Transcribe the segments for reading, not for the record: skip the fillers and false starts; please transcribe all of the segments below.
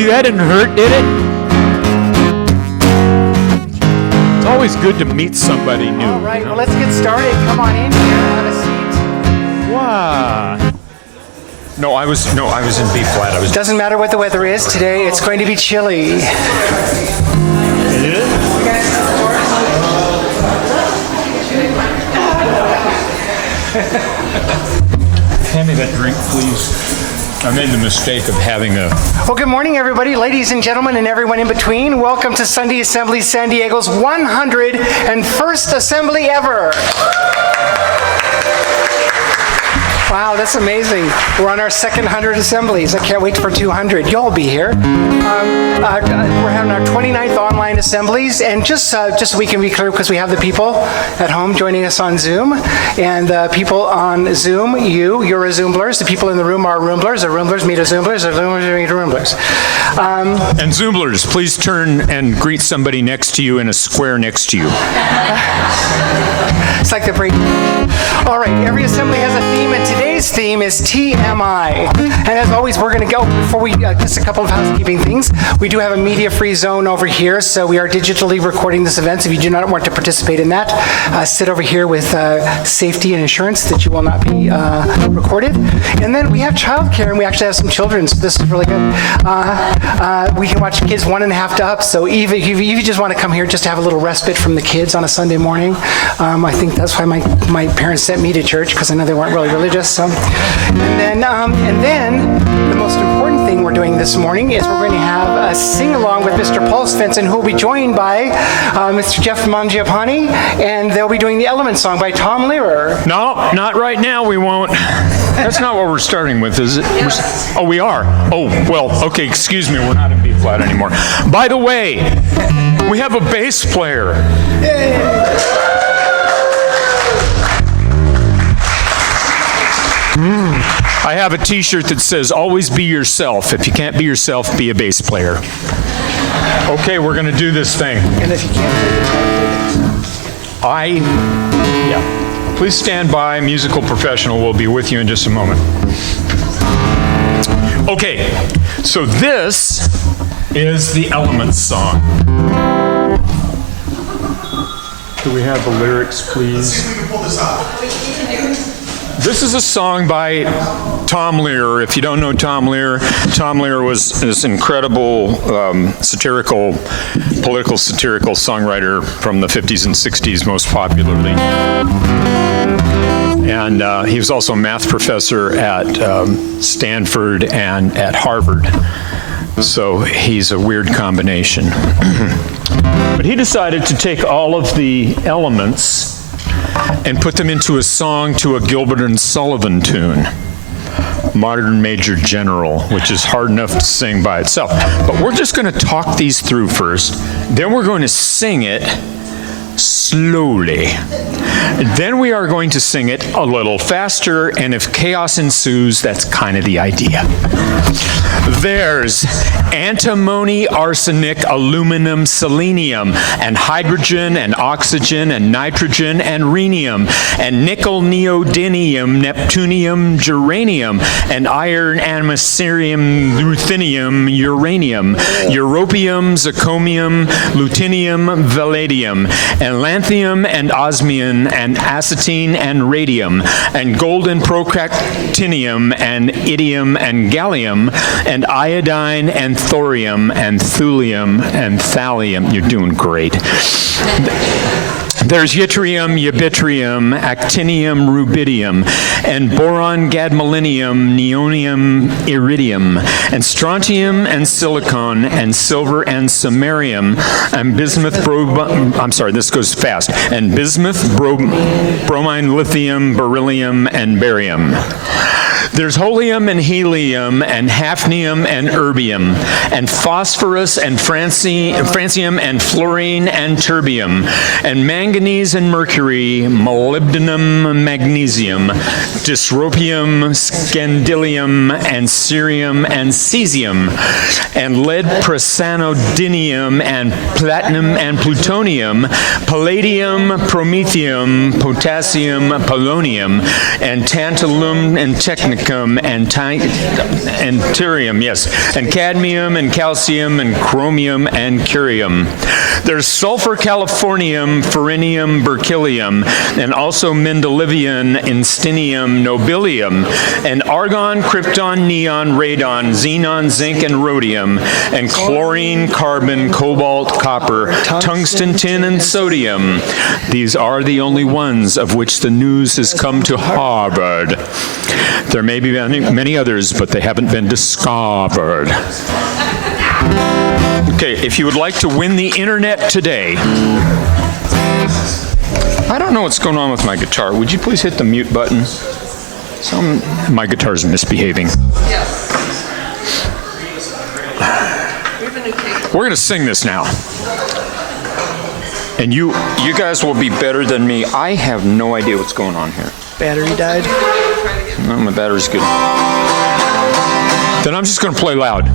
See, that didn't hurt, did it? It's always good to meet somebody new. All right, well, let's get started. Come on in here, have a seat. Wow. No, I was in B flat. Doesn't matter what the weather is today, it's going to be chilly. It is? Hand me that drink, please. I made the mistake of having a... Well, good morning, everybody, ladies and gentlemen, and everyone in between. Welcome to Sunday Assembly San Diego's 101st Assembly ever. Wow, that's amazing. We're on our second 100 assemblies. I can't wait for 200. You'll be here. We're having our 29th online assemblies, and just so we can be clear, because we have the people at home joining us on Zoom, and the people on Zoom, you're a Zoomblers. The people in the room are Roomblers. The Roomblers meet a Zoomblers. The Zoomblers meet a Roomblers. And Zoomblers, please turn and greet somebody next to you in a square next to you. It's like the break. All right, every assembly has a theme, and today's theme is T.M.I. And as always, we're going to go, before we, just a couple of housekeeping things. We do have a media-free zone over here, so we are digitally recording this event. So if you do not want to participate in that, sit over here with safety and assurance that you will not be recorded. And then we have childcare, and we actually have some children, so this is really good. We can watch kids 1.5 to up, so even if you just want to come here just to have a little respite from the kids on a Sunday morning, I think that's why my parents sent me to church, because I know they weren't really religious. So. And then the most important thing we're doing this morning is we're going to have a sing-along with Mr. Paul Svensson, who will be joined by Mr. Jeff Mangiapane, and they'll be doing the Element song by Tom Lehrer. No, not right now, we won't. That's not what we're starting with, is it? Yes. Oh, we are? Oh, well, okay, excuse me, we're not in B flat anymore. By the way, we have a bass player. Yay. I have a t-shirt that says, always be yourself. If you can't be yourself, be a bass player. Okay, we're going to do this thing. And if you can't Please stand by. Musical professional will be with you in just a moment. Okay, so this is the Elements song. Do we have the lyrics, please? Let's see if we can pull this off. This is a song by Tom Lehrer. If you don't know Tom Lehrer was this incredible political satirical songwriter from the 50s and 60s, most popularly. And he was also a math professor at Stanford and at Harvard. So he's a weird combination. But he decided to take all of the elements and put them into a song to a Gilbert and Sullivan tune, Modern Major General, which is hard enough to sing by itself. But we're just going to talk these through first, then we're going to sing it slowly. Then we are going to sing it a little faster, and if chaos ensues, that's kind of the idea. There's antimony, arsenic, aluminum, selenium, and hydrogen, and oxygen, and nitrogen, and rhenium, and nickel, neodymium, neptunium, geranium, and iron, americium, ruthenium, uranium, europium, zirconium, lutetium, palladium, and lanthanum, and osmium, and acetine, and radium, and gold, and procactinium, and iridium, and gallium, and iodine, and thorium, and thulium, and thallium. You're doing great. There's yttrium, yttrium, actinium, rubidium, and boron, gadolinium, neonium, iridium, and strontium, and silicon, and silver, and samarium, and bismuth, this goes fast, and bismuth, bromine, lithium, beryllium, and barium. There's holmium and helium and hafnium and erbium and phosphorus and francium and fluorine and terbium and manganese and mercury, molybdenum, magnesium, dystropium, scandium and cerium and cesium and lead, prasanodinium and platinum and plutonium, palladium, promethium, potassium, polonium and tantalum and technicum arsenicum and therium, and cadmium and calcium and chromium and curium. There's sulfur, californium, ferrinium, berkelium, and also mendelevium, instinium, nobelium, and argon, krypton, neon, radon, xenon, zinc, and rhodium, and chlorine, carbon, cobalt, copper, tungsten, tin, and sodium. These are the only ones of which the news has come to Harvard. There may be many others, but they haven't been discovered. Okay, if you would like to win the internet today, I don't know what's going on with my guitar. Would you please hit the mute button? My guitar's misbehaving. We're going to sing this now. And you guys will be better than me. I have no idea what's going on here. Battery died? No, my battery's good. Then I'm just going to play loud.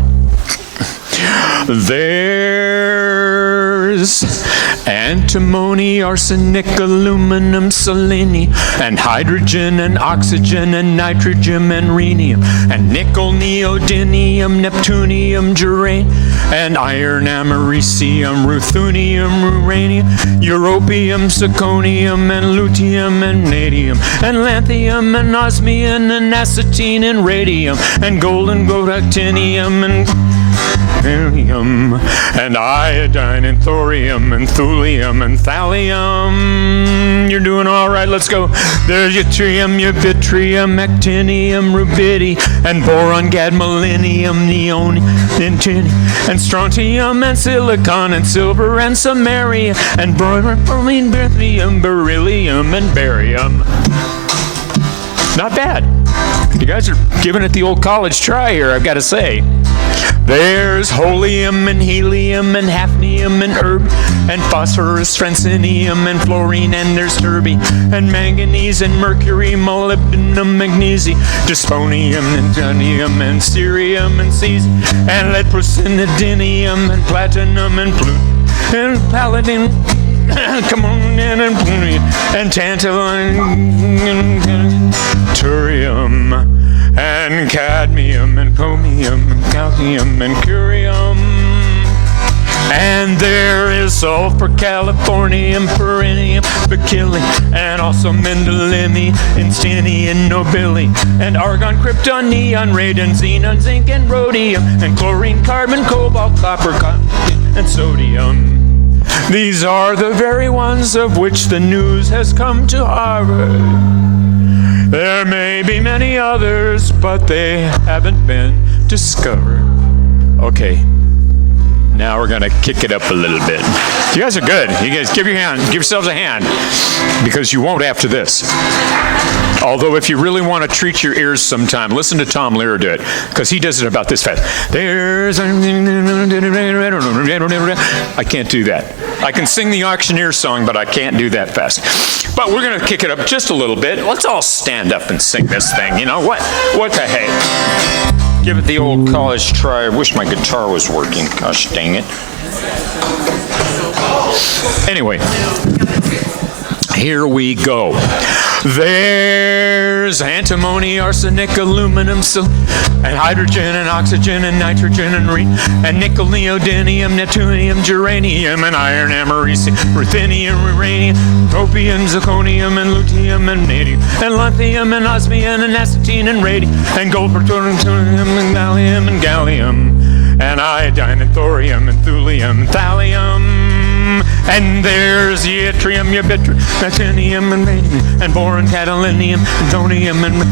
There's antimony, arsenic, aluminum, selenium, and hydrogen, and oxygen, and nitrogen, and rhenium, and nickel, neodymium, neptunium, germanium, and iron, americium, ruthenium, uranium, europium, zirconium, and lutetium, and nadium, and lanthium, and osmium, and acetine, and radium, and gold, and actinium, and helium, and iodine, and thorium, and thulium, and thallium. You're doing all right, let's go. There's yttrium, yttrium, actinium, rubidium, and boron, gadolinium, neon, and tin, and strontium, and silicon, and silver, and samarium, and bromine, lithium, beryllium, and barium. Not bad. You guys are giving it the old college try here, I've got to say. There's holmium and helium and hafnium and erbium and phosphorus, francinium and fluorine, and there's terbium and manganese and mercury, molybdenum, magnesium, dysprosium and titanium and cerium and cesium and lead, praseodymium and platinum and plutonium and palladium. Come on in and plutonium and tantalum and thorium and cadmium and chromium and calcium and curium. And there is sulfur, californium, ferrinium, berkelium, and also mendelevium, instinium, and nobelium, and argon, krypton, neon, radon, xenon, zinc, and rhodium, and chlorine, carbon, cobalt, copper, and sodium. These are the very ones of which the news has come to Harvard. There may be many others, but they haven't been discovered. Okay, now we're gonna kick it up a little bit. You guys are good. You guys give yourselves a hand, because you won't after this. Although if you really want to treat your ears sometime, listen to Tom Lehrer do it, because he does it about this fast. I can't do that. I can sing the auctioneer song, but I can't do that fast. But we're going to kick it up just a little bit. Let's all stand up and sing this thing. You know what? What the heck? Give it the old college try. I wish my guitar was working. Gosh dang it. Anyway, here we go. There's antimony, arsenic, aluminum, and hydrogen, and oxygen, and nitrogen, and and nickel, neodymium, neptunium, germanium, and iron, americium, ruthenium, uranium, opium, zirconium, and lutetium, and nadium, and lithium, and osmium, and acetine, and radium, and gold, plutonium, and thallium, and gallium, and iodine, and thorium, and thulium, and thallium. And there's yttrium, actinium, and radium, and boron, gadolinium, and thorium, and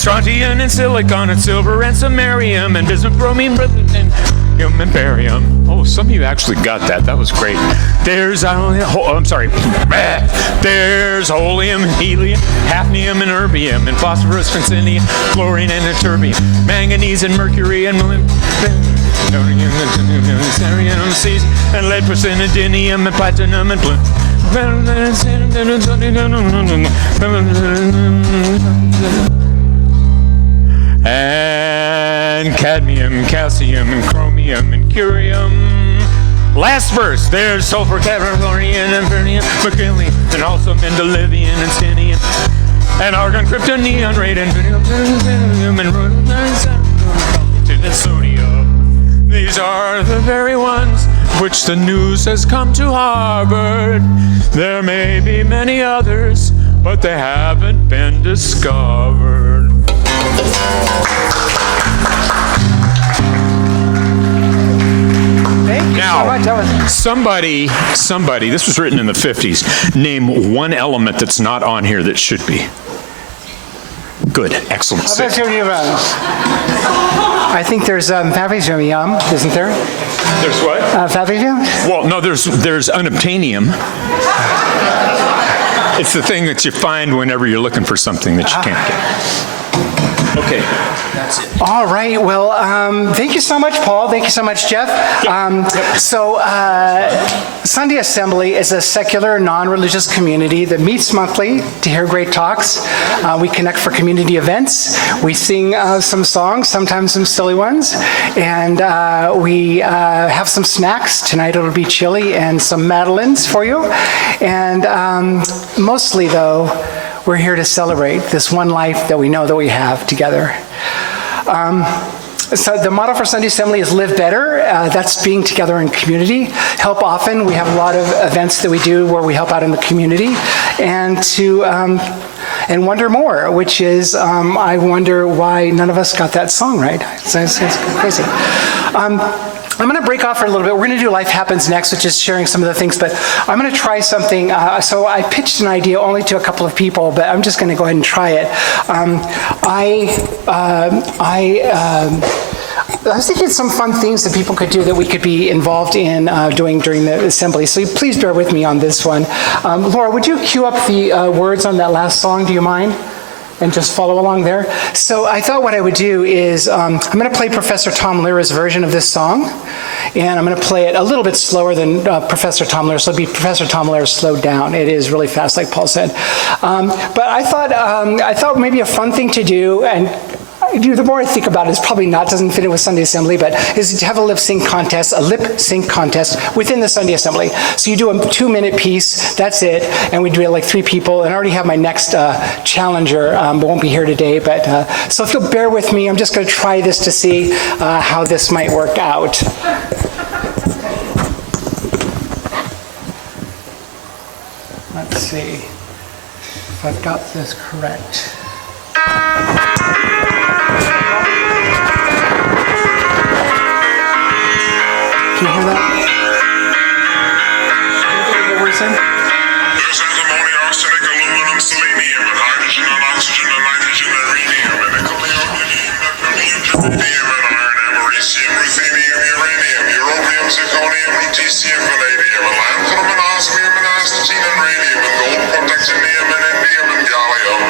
strontium, and silicon, and silver, and samarium, and bismuth, bromine, lithium, and barium. Oh, some of you actually got that. That was great. There's, there's holmium, helium, hafnium, and erbium, and phosphorus, francinium, fluorine, and terbium, manganese, and mercury, and and lead, praseodymium, and platinum, and and cadmium, calcium, and chromium, and curium. Last verse, there's sulfur, californium, and ferrinium, berkelium, and also mendelevium, and instinium, and argon, krypton, neon, radon, human sodium. These are the very ones which the news has come to Harvard. There may be many others, but they haven't been discovered. Thank you so much. That was Somebody, this was written in the 50s, name one element that's not on here that should be. Good, excellent. I think there's magnesium, isn't there? There's what? Magnesium? Well, no, there's unobtainium. It's the thing that you find whenever you're looking for something that you can't get. Okay, that's it. All right. Well, thank you so much, Paul. Thank you so much, Jeff. So Sunday Assembly is a secular, non-religious community that meets monthly to hear great talks. We connect for community events. We sing some songs, sometimes some silly ones. And we have some snacks. Tonight it'll be chili and some madeleines for you. And mostly, though, we're here to celebrate this one life that we know that we have together. So the motto for Sunday Assembly is live better. That's being together in community. Help often. We have a lot of events that we do where we help out in the community. And wonder more, which is, I wonder why none of us got that song right. It's crazy. I'm going to break off for a little bit. We're going to do Life Happens next, which is sharing some of the things, but I'm going to try something. So I pitched an idea only to a couple of people, but I'm just going to go ahead and try it. I was thinking of some fun things that people could do that we could be involved in doing during the assembly. So please bear with me on this one. Laura, would you cue up the words on that last song? Do you mind? And just follow along there. So I thought what I would do is I'm going to play Professor Tom Lehrer version of this song, and I'm going to play it a little bit slower than Professor Tom Lehrer. So it'll be Professor Tom Lehrer slowed down. It is really fast, like Paul said. But I thought maybe a fun thing to do, and the more I think about it, it's probably doesn't fit in with Sunday Assembly, but is to have a lip sync contest within the Sunday Assembly. So you do a 2-minute piece, that's it, and we do it like 3 people, and I already have my next challenger, but won't be here today. But so if you'll bear with me, I'm just going to try this to see how this might work out. Let's see if I've got this correct. Can you hear that? There's antimony, arsenic, aluminum, selenium, and hydrogen, and oxygen, and nitrogen, and rhenium, and nickel, neodymium, neptunium, germanium, and iron, americium, ruthenium, uranium, europium, zirconium, lutetium, vanadium, and lanthanum, and osmium, and astatine, and radium, and gold, protactinium, and indium, and gallium,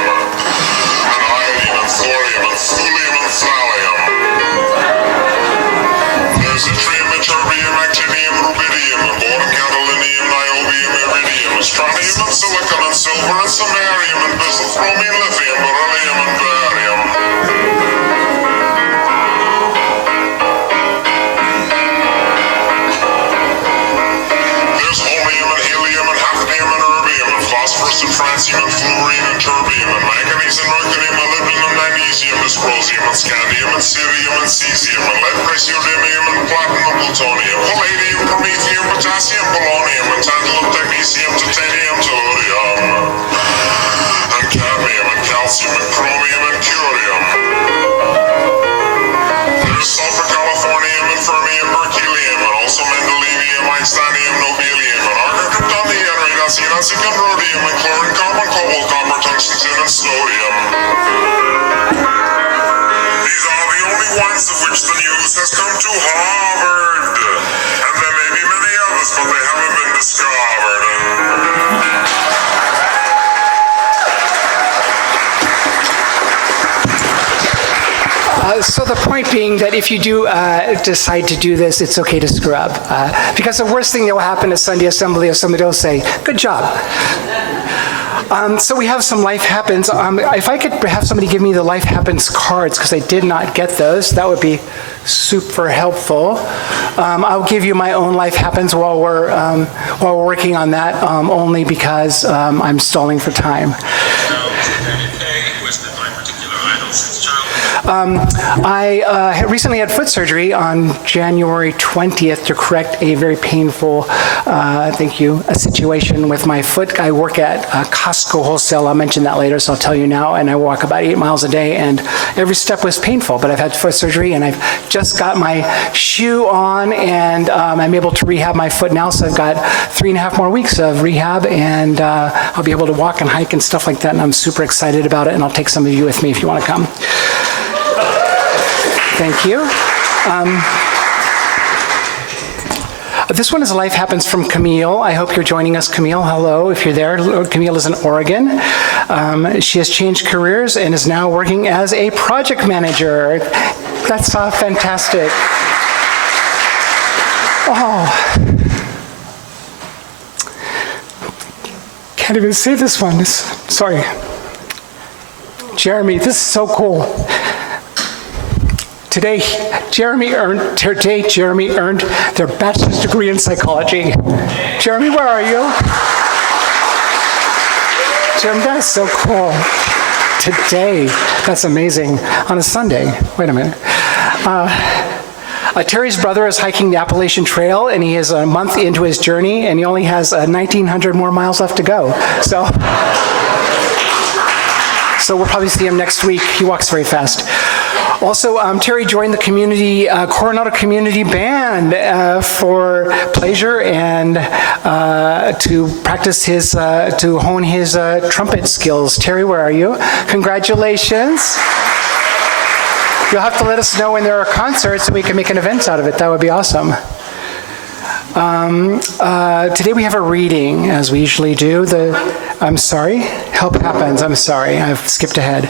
and iodine, and thorium, and thulium, and thallium. There's yttrium, terbium, actinium, rubidium, and boron, gadolinium, niobium, iridium, strontium, and silicon, and silver, and samarium, and bismuth, chromium, lithium, beryllium, and barium. There's holmium, and helium, and hafnium, and erbium, and phosphorus, and francium, and fluorine, and terbium, and manganese, and mercurium, molybdenum, magnesium, dysprosium, and scandium, and cerium, and cesium, and lead, praseodymium, and platinum, plutonium, palladium, promethium, potassium, polonium, and tantalum, technetium, titanium, tellurium, and cadmium, and calcium, and chromium, and curium. There's sulfur, californium, and fermium, berkelium, and also mendelevium, einsteinium, nobelium, and argon, krypton, radon, zinc, and rhodium, and chlorine, carbon, cobalt, copper, tungsten, tin, and sodium. These are the only ones of which the news has come to Harvard. And there may be many others, but they haven't been discovered. So the point being that if you do decide to do this, it's okay to screw up. Because the worst thing that will happen at Sunday Assembly is somebody will say, good job. So we have some Life Happens. If I could have somebody give me the Life Happens cards, because I did not get those, that would be super helpful. I'll give you my own Life Happens while we're working on that, only because I'm stalling for time. I recently had foot surgery on January 20th to correct a very painful, thank you, a situation with my foot. I work at Costco Wholesale. I'll mention that later, so I'll tell you now. And I walk about 8 miles a day, and every step was painful. But I've had foot surgery, and I've just got my shoe on, and I'm able to rehab my foot now. So I've got 3.5 more weeks of rehab, and I'll be able to walk and hike and stuff like that. And I'm super excited about it. And I'll take some of you with me if you want to come. Thank you. This one is Life Happens from Camille. I hope you're joining us, Camille. Hello, if you're there. Camille is in Oregon. She has changed careers and is now working as a project manager. That's fantastic. Oh. Can't even say this one. Sorry. Jeremy, this is so cool. Today, Jeremy earned their bachelor's degree in psychology. Jeremy, where are you? Jeremy, that is so cool. Today, that's amazing. On a Sunday. Wait a minute. Terry's brother is hiking the Appalachian Trail, and he is a month into his journey, and he only has 1,900 more miles left to go. So we'll probably see him next week. He walks very fast. Also, Terry joined the Coronado Community Band for pleasure and to practice to hone his trumpet skills. Terry, where are you? Congratulations. You'll have to let us know when there are concerts and we can make an event out of it. That would be awesome. Today we have a reading, as we usually do. Help Happens. I'm sorry, I've skipped ahead.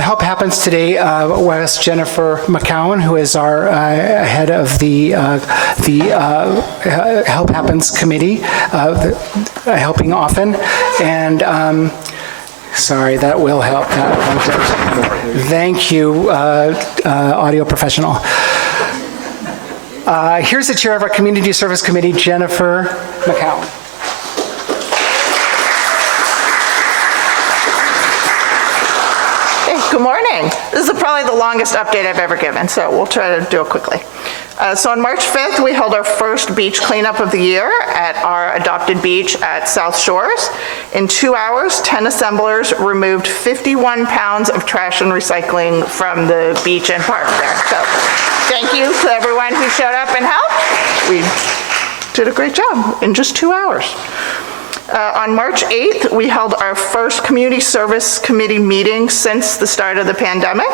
Help Happens today was Jennifer McCowan, who is our head of the Help Happens committee, helping often. And sorry, that will help. Thank you, audio professional. Here's the chair of our Community Service Committee, Jennifer McCowan. Hey, good morning. This is probably the longest update I've ever given, so we'll try to do it quickly. So on March 5th, we held our first beach cleanup of the year at our adopted beach at South Shores. In 2 hours, 10 assemblers removed 51 pounds of trash and recycling from the beach and park there. So thank you to everyone who showed up and helped. We did a great job in just 2 hours. On March 8th, we held our first Community Service Committee meeting since the start of the pandemic.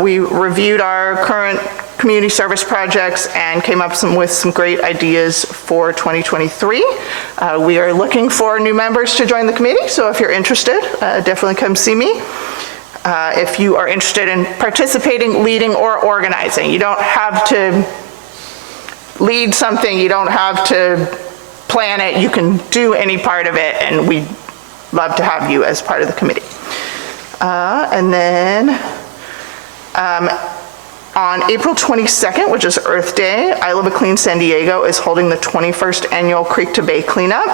We reviewed our current community service projects and came up with some great ideas for 2023. We are looking for new members to join the committee, so if you're interested, definitely come see me. If you are interested in participating, leading, or organizing, you don't have to lead something, you don't have to plan it, you can do any part of it, and we'd love to have you as part of the committee. And then on April 22nd, which is Earth Day, I Live a Clean San Diego is holding the 21st annual Creek to Bay cleanup.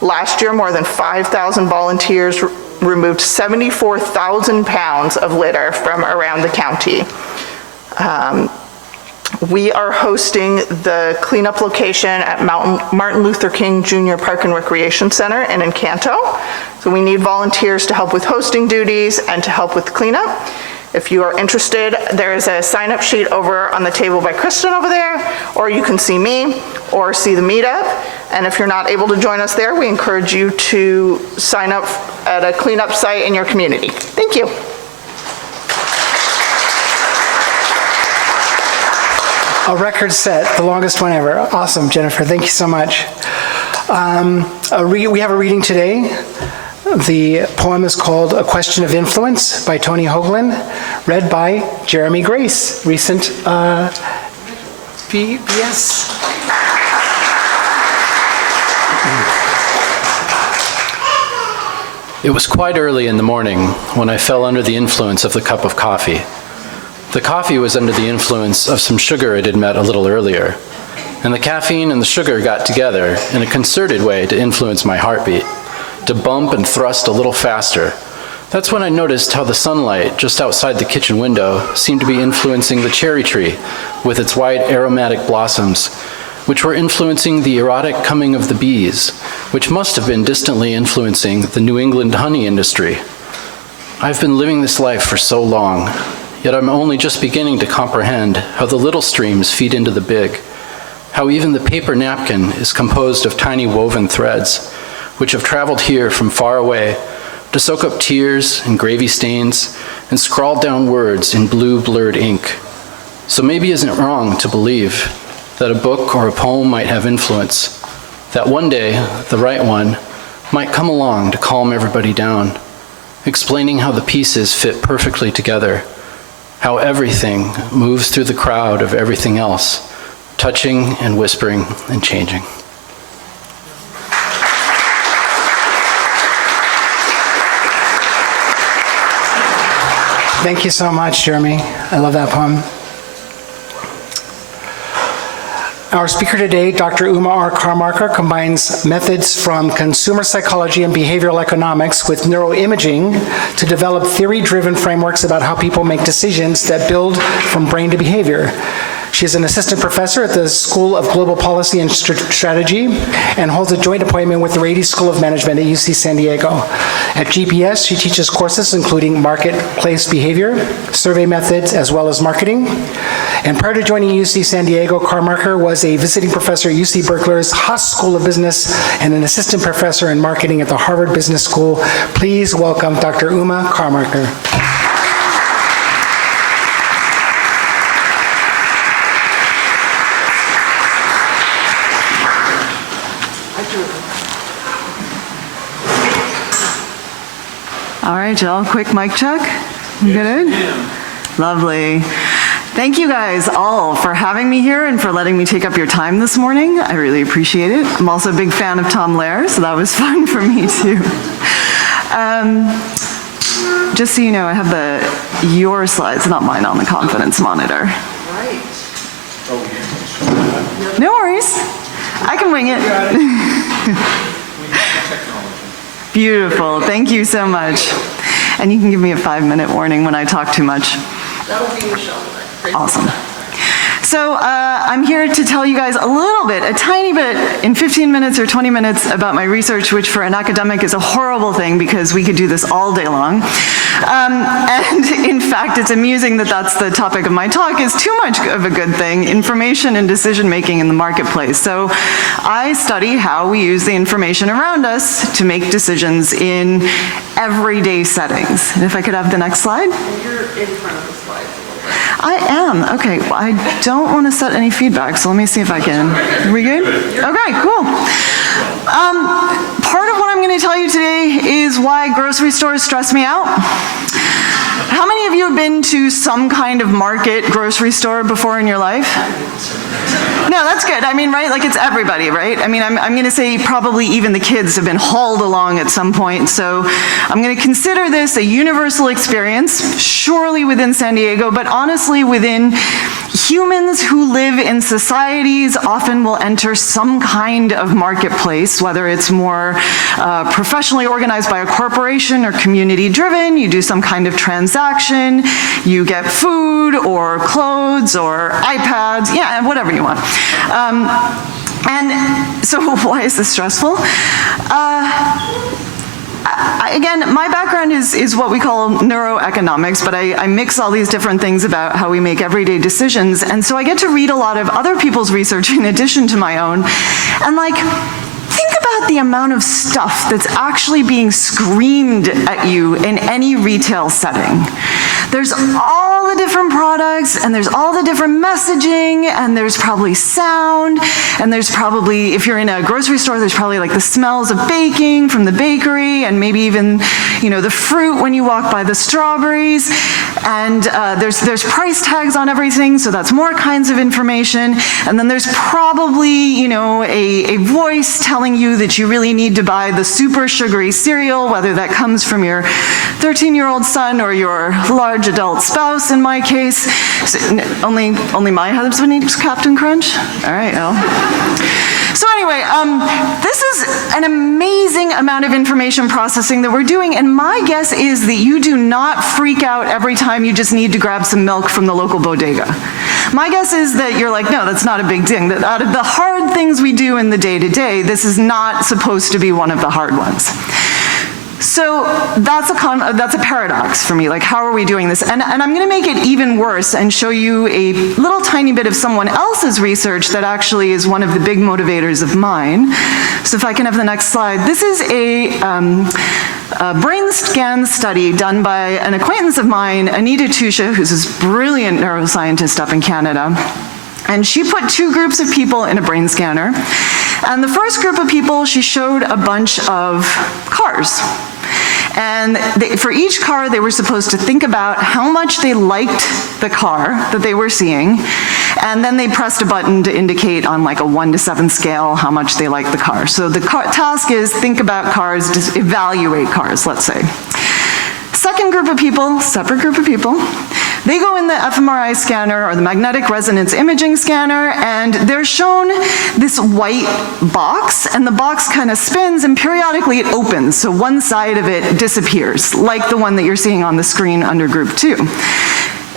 Last year, more than 5,000 volunteers removed 74,000 pounds of litter from around the county. We are hosting the cleanup location at Martin Luther King Jr. Park and Recreation Center in Encanto. So we need volunteers to help with hosting duties and to help with cleanup. If you are interested, there is a sign-up sheet over on the table by Kristen over there, or you can see me or see the meetup. And if you're not able to join us there, we encourage you to sign up at a cleanup site in your community. Thank you. A record set, the longest one ever. Awesome, Jennifer, thank you so much. We have a reading today. The poem is called A Question of Influence by Tony Hoagland, read by Jeremy Grace, recent BS. It was quite early in the morning when I fell under the influence of the cup of coffee. The coffee was under the influence of some sugar it had met a little earlier, and the caffeine and the sugar got together in a concerted way to influence my heartbeat, to bump and thrust a little faster, That's when I noticed how the sunlight just outside the kitchen window seemed to be influencing the cherry tree with its white aromatic blossoms, which were influencing the erotic coming of the bees, which must have been distantly influencing the New England honey industry. I've been living this life for so long, yet I'm only just beginning to comprehend how the little streams feed into the big, how even the paper napkin is composed of tiny woven threads, which have traveled here from far away to soak up tears and gravy stains and scrawl down words in blue blurred ink. So maybe it isn't wrong to believe that a book or a poem might have influence, that one day the right one might come along to calm everybody down, explaining how the pieces fit perfectly together, how everything moves through the crowd of everything else, touching and whispering and changing. Thank you so much, Jeremy. I love that poem. Our speaker today, Dr. Uma R. Karmarkar, combines methods from consumer psychology and behavioral economics with neuroimaging to develop theory-driven frameworks about how people make decisions that build from brain to behavior. She is an assistant professor at the School of Global Policy and Strategy and holds a joint appointment with the Rady School of Management at UC San Diego. At GPS, she teaches courses including marketplace behavior, survey methods, as well as marketing. And prior to joining UC San Diego, Karmarkar was a visiting professor at UC Berkeley's Haas School of Business and an assistant professor in marketing at the Harvard Business School. Please welcome Dr. Uma Karmarkar. All right, y'all, quick mic check. You good? Lovely. Thank you guys all for having me here and for letting me take up your time this morning. I really appreciate it. I'm also a big fan of Tom Lehrer, so that was fun for me too. Just so you know, I have your slides, not mine, on the confidence monitor. Right. No worries. I can wing it. Beautiful, thank you so much. And you can give me a 5-minute warning when I talk too much. That'll be Michelle. Awesome. So I'm here to tell you guys a little bit, a tiny bit, in 15 minutes or 20 minutes about my research, which for an academic is a horrible thing because we could do this all day long. And in fact, it's amusing that that's the topic of my talk, is too much of a good thing, information and decision making in the marketplace. So I study how we use the information around us to make decisions in everyday settings. And if I could have the next slide. You're in front of the slides. I am. Okay, well, I don't want to set any feedback, so let me see if I can. Are we good? Okay, cool. Part of what I'm going to tell you today is why grocery stores stress me out. How many of you have been to some kind of market grocery store before in your life? No, that's good. I mean, right, like it's everybody, right? I mean, I'm going to say probably even the kids have been hauled along at some point. So I'm going to consider this a universal experience, surely within San Diego, but honestly within humans who live in societies often will enter some kind of marketplace, whether it's more professionally organized by a corporation or community driven, you do some kind of transaction, you get food or clothes or iPads, yeah, whatever you want. And so why is this stressful? Again, my background is what we call neuroeconomics, but I mix all these different things about how we make everyday decisions, and so I get to read a lot of other people's research in addition to my own, and like, think about the amount of stuff that's actually being screamed at you in any retail setting. There's all the different products, and there's all the different messaging, and there's probably sound, and there's probably, if you're in a grocery store, there's probably like the smells of baking from the bakery, and maybe even, you know, the fruit when you walk by the strawberries, and there's price tags on everything, so that's more kinds of information, and then there's probably, you know, a voice telling you that you really need to buy the super sugary cereal, whether that comes from your 13-year-old son or your large adult spouse, in my case. So only my husband eats Captain Crunch? All right, well. So anyway, this is an amazing amount of information processing that we're doing, and my guess is that you do not freak out every time you just need to grab some milk from the local bodega. My guess is that you're like, no, that's not a big thing. That out of the hard things we do in the day-to-day, this is not supposed to be one of the hard ones. So that's a paradox for me, like how are we doing this? And I'm gonna make it even worse and show you a little tiny bit of someone else's research that actually is one of the big motivators of mine. So if I can have the next slide. This is a brain scan study done by an acquaintance of mine, Anita Tusha, who's this brilliant neuroscientist up in Canada. And she put two groups of people in a brain scanner. And the first group of people, she showed a bunch of cars. And for each car, they were supposed to think about how much they liked the car that they were seeing, and then they pressed a button to indicate on like a 1 to 7 scale how much they liked the car. So the task is think about cars, just evaluate cars, let's say. Second group of people, separate group of people, they go in the fMRI scanner or the magnetic resonance imaging scanner, and they're shown this white box, and the box kind of spins and periodically it opens, so one side of it disappears, like the one that you're seeing on the screen under group 2.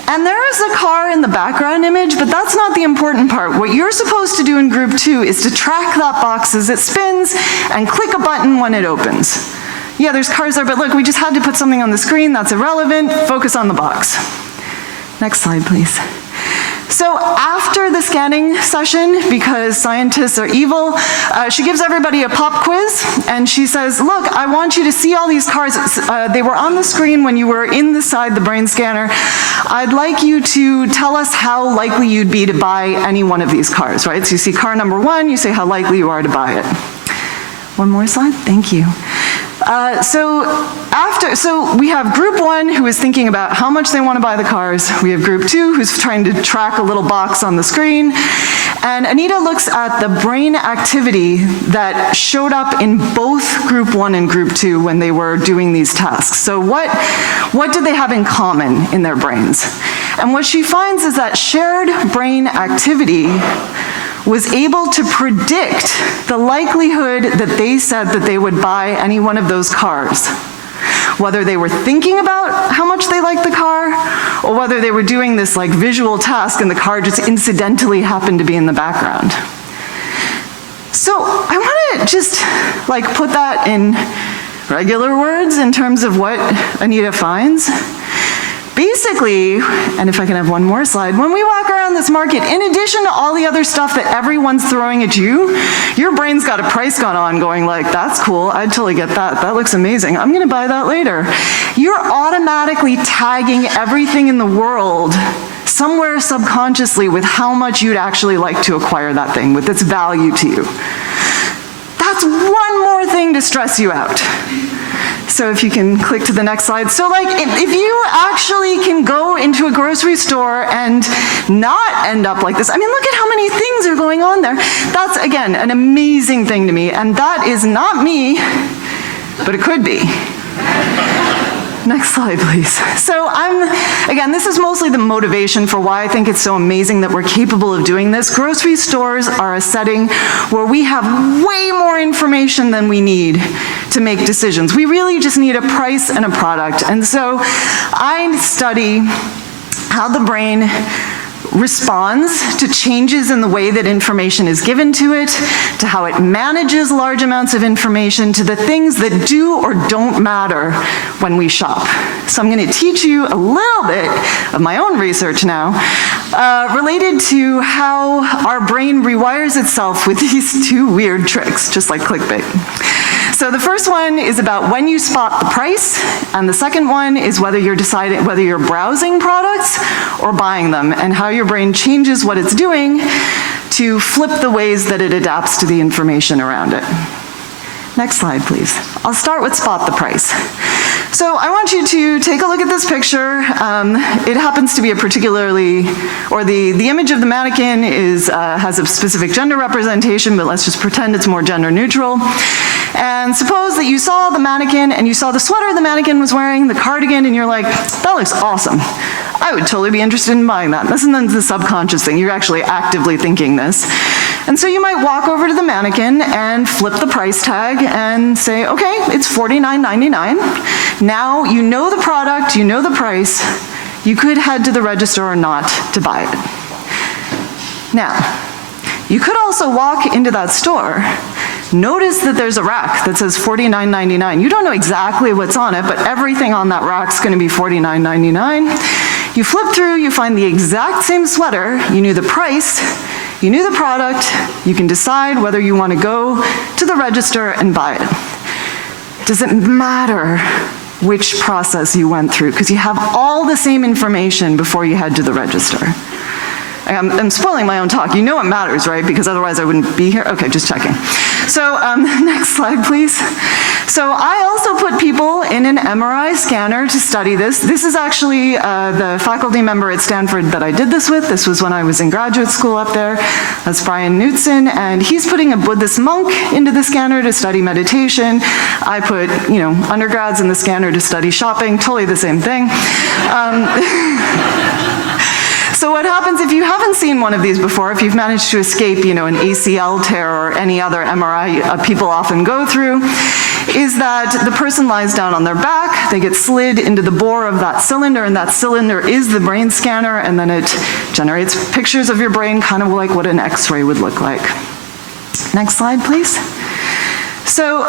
And there is a car in the background image, but that's not the important part. What you're supposed to do in group 2 is to track that box as it spins and click a button when it opens. Yeah, there's cars there, but look, we just had to put something on the screen, that's irrelevant, focus on the box. Next slide, please. So after the scanning session, because scientists are evil, she gives everybody a pop quiz, and she says, look, I want you to see all these cars. They were on the screen when you were inside the brain scanner. I'd like you to tell us how likely you'd be to buy any one of these cars, right? So you see car number 1, you say how likely you are to buy it. One more slide, thank you. So we have group 1 who is thinking about how much they want to buy the cars. We have group 2 who's trying to track a little box on the screen. And Anita looks at the brain activity that showed up in both group 1 and group 2 when they were doing these tasks. So what did they have in common in their brains? And what she finds is that shared brain activity was able to predict the likelihood that they said that they would buy any one of those cars. Whether they were thinking about how much they liked the car, or whether they were doing this like visual task and the car just incidentally happened to be in the background. So I want to just like put that in regular words in terms of what Anita finds. Basically, and if I can have one more slide, when we walk around this market, in addition to all the other stuff that everyone's throwing at you, your brain's got a price gun on going like, that's cool, I'd totally get that, that looks amazing, I'm gonna buy that later. You're automatically tagging everything in the world somewhere subconsciously with how much you'd actually like to acquire that thing, with its value to you. That's one more thing to stress you out. So if you can click to the next slide. So like, if you actually can go into a grocery store and not end up like this, I mean, look at how many things are going on there. That's, again, an amazing thing to me, and that is not me, but it could be. Next slide, please. So again, this is mostly the motivation for why I think it's so amazing that we're capable of doing this. Grocery stores are a setting where we have way more information than we need to make decisions. We really just need a price and a product. And so I study how the brain responds to changes in the way that information is given to it, to how it manages large amounts of information, to the things that do or don't matter when we shop. So I'm going to teach you a little bit of my own research now, related to how our brain rewires itself with these two weird tricks, just like clickbait. So the first one is about when you spot the price, and the second one is whether you're deciding whether you're browsing products or buying them, and how your brain changes what it's doing to flip the ways that it adapts to the information around it. Next slide, please. I'll start with spot the price. So I want you to take a look at this picture. It happens to be a particularly, or the image of the mannequin has a specific gender representation, but let's just pretend it's more gender neutral. And suppose that you saw the mannequin and you saw the sweater the mannequin was wearing, the cardigan, and you're like, that looks awesome. I would totally be interested in buying that. This isn't the subconscious thing. You're actually actively thinking this. And so you might walk over to the mannequin and flip the price tag and say, okay, it's $49.99. Now you know the product, you know the price, you could head to the register or not to buy it. Now, you could also walk into that store, notice that there's a rack that says $49.99. You don't know exactly what's on it, but everything on that rack's gonna be $49.99. You flip through, you find the exact same sweater, you knew the price, you knew the product, you can decide whether you want to go to the register and buy it. Does it matter which process you went through? Because you have all the same information before you head to the register. I'm spoiling my own talk. You know it matters, right? Because otherwise I wouldn't be here. Okay, just checking. So next slide, please. So I also put people in an MRI scanner to study this. This is actually the faculty member at Stanford that I did this with. This was when I was in graduate school up there. That's Brian Knutson, and he's putting a Buddhist monk into the scanner to study meditation. I put, undergrads in the scanner to study shopping, totally the same thing. So what happens if you haven't seen one of these before, if you've managed to escape, an ACL tear or any other MRI people often go through, is that the person lies down on their back, they get slid into the bore of that cylinder, and that cylinder is the brain scanner, and then it generates pictures of your brain, kind of like what an X-ray would look like. Next slide, please. So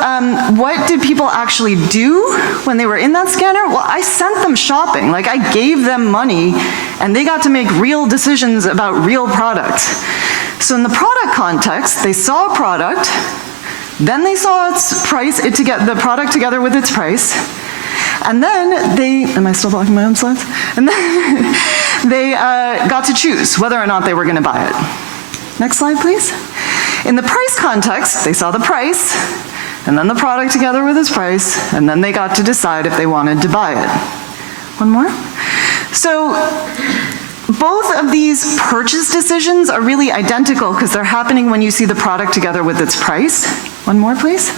what did people actually do when they were in that scanner? Well, I sent them shopping. Like, I gave them money, and they got to make real decisions about real products. So in the product context, they saw a product, then they saw its price, the product together with its price, and then am I still blocking my own slides? And then they got to choose whether or not they were going to buy it. Next slide, please. In the price context, they saw the price, and then the product together with its price, and then they got to decide if they wanted to buy it. One more. So both of these purchase decisions are really identical because they're happening when you see the product together with its price. One more, please.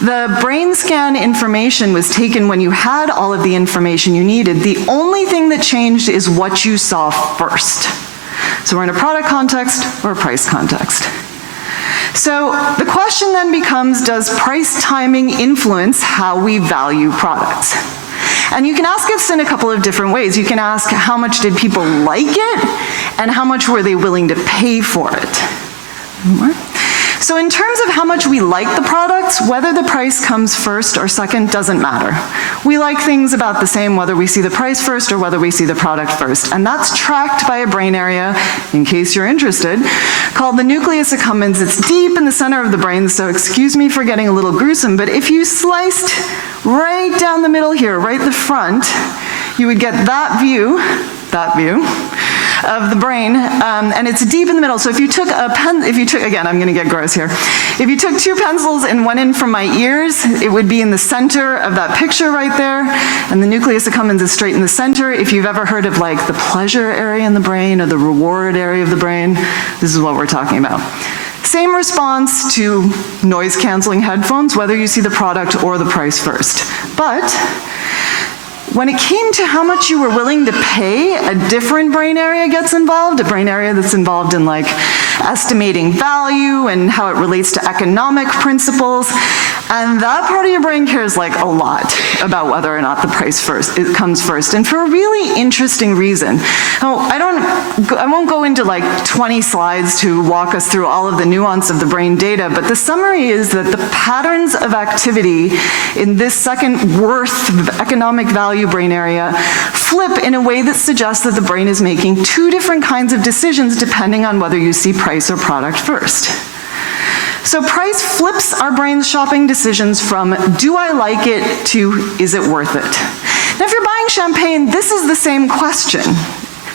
The brain scan information was taken when you had all of the information you needed. The only thing that changed is what you saw first. So we're in a product context or a price context. So the question then becomes, does price timing influence how we value products? And you can ask us in a couple of different ways. You can ask, how much did people like it? And how much were they willing to pay for it? So in terms of how much we like the products, whether the price comes first or second doesn't matter. We like things about the same whether we see the price first or whether we see the product first. And that's tracked by a brain area, in case you're interested, called the nucleus accumbens. It's deep in the center of the brain, so excuse me for getting a little gruesome, but if you sliced right down the middle here, right the front, you would get that view of the brain, and it's deep in the middle. So if you took again, I'm gonna get gross here. If you took two pencils and went in from my ears, it would be in the center of that picture right there, and the nucleus accumbens is straight in the center. If you've ever heard of like the pleasure area in the brain or the reward area of the brain, this is what we're talking about. Same response to noise-canceling headphones, whether you see the product or the price first. But when it came to how much you were willing to pay, a different brain area gets involved, a brain area that's involved in like estimating value and how it relates to economic principles. And that part of your brain cares like a lot about whether or not the price comes first, and for a really interesting reason. Now, I won't go into like 20 slides to walk us through all of the nuance of the brain data, but the summary is that the patterns of activity in this second worth economic value brain area flip in a way that suggests that the brain is making two different kinds of decisions depending on whether you see price or product first. So price flips our brain's shopping decisions from, do I like it, to, is it worth it? Now if you're buying champagne, this is the same question.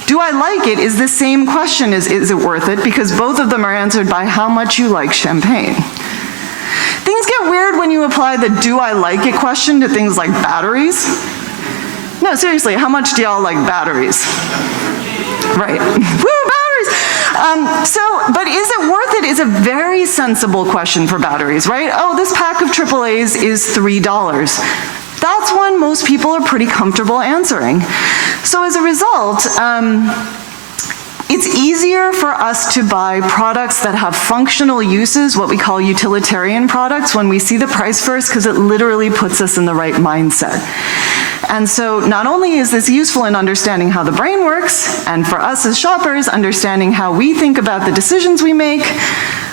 Do I like it is the same question as, is it worth it? Because both of them are answered by how much you like champagne. Things get weird when you apply the do I like it question to things like batteries. No, seriously, how much do y'all like batteries? Right. Woo, batteries! But is it worth it is a very sensible question for batteries, right? Oh, this pack of AAAs is $3. That's one most people are pretty comfortable answering. So as a result, It's easier for us to buy products that have functional uses, what we call utilitarian products, when we see the price first, because it literally puts us in the right mindset. And so not only is this useful in understanding how the brain works, and for us as shoppers, understanding how we think about the decisions we make,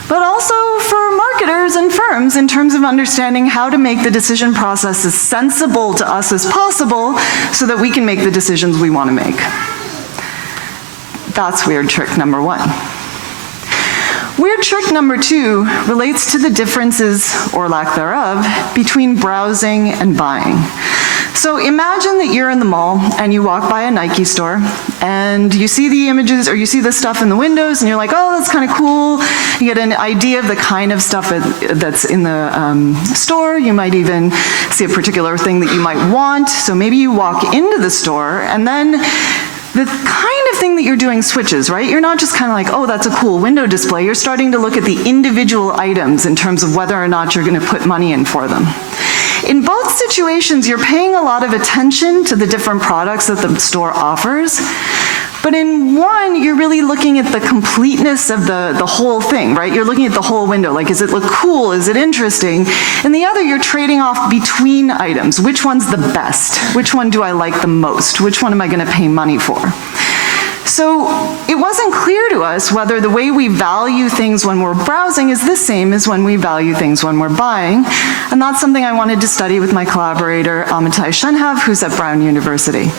but also for marketers and firms in terms of understanding how to make the decision process as sensible to us as possible so that we can make the decisions we want to make. That's weird trick number one. Weird trick number two relates to the differences, or lack thereof, between browsing and buying. So imagine that you're in the mall and you walk by a Nike store and you see the images or you see the stuff in the windows and you're like, oh, that's kind of cool. You get an idea of the kind of stuff that's in the store. You might even see a particular thing that you might want. So maybe you walk into the store and then the kind of thing that you're doing switches, right? You're not just kind of like, oh, that's a cool window display. You're starting to look at the individual items in terms of whether or not you're going to put money in for them. In both situations, you're paying a lot of attention to the different products that the store offers. But in one, you're really looking at the completeness of the whole thing, right? You're looking at the whole window, like, does it look cool? Is it interesting? In the other, you're trading off between items. Which one's the best? Which one do I like the most? Which one am I going to pay money for? So it wasn't clear to us whether the way we value things when we're browsing is the same as when we value things when we're buying. And that's something I wanted to study with my collaborator, Amitai Shenhav, who's at Brown University.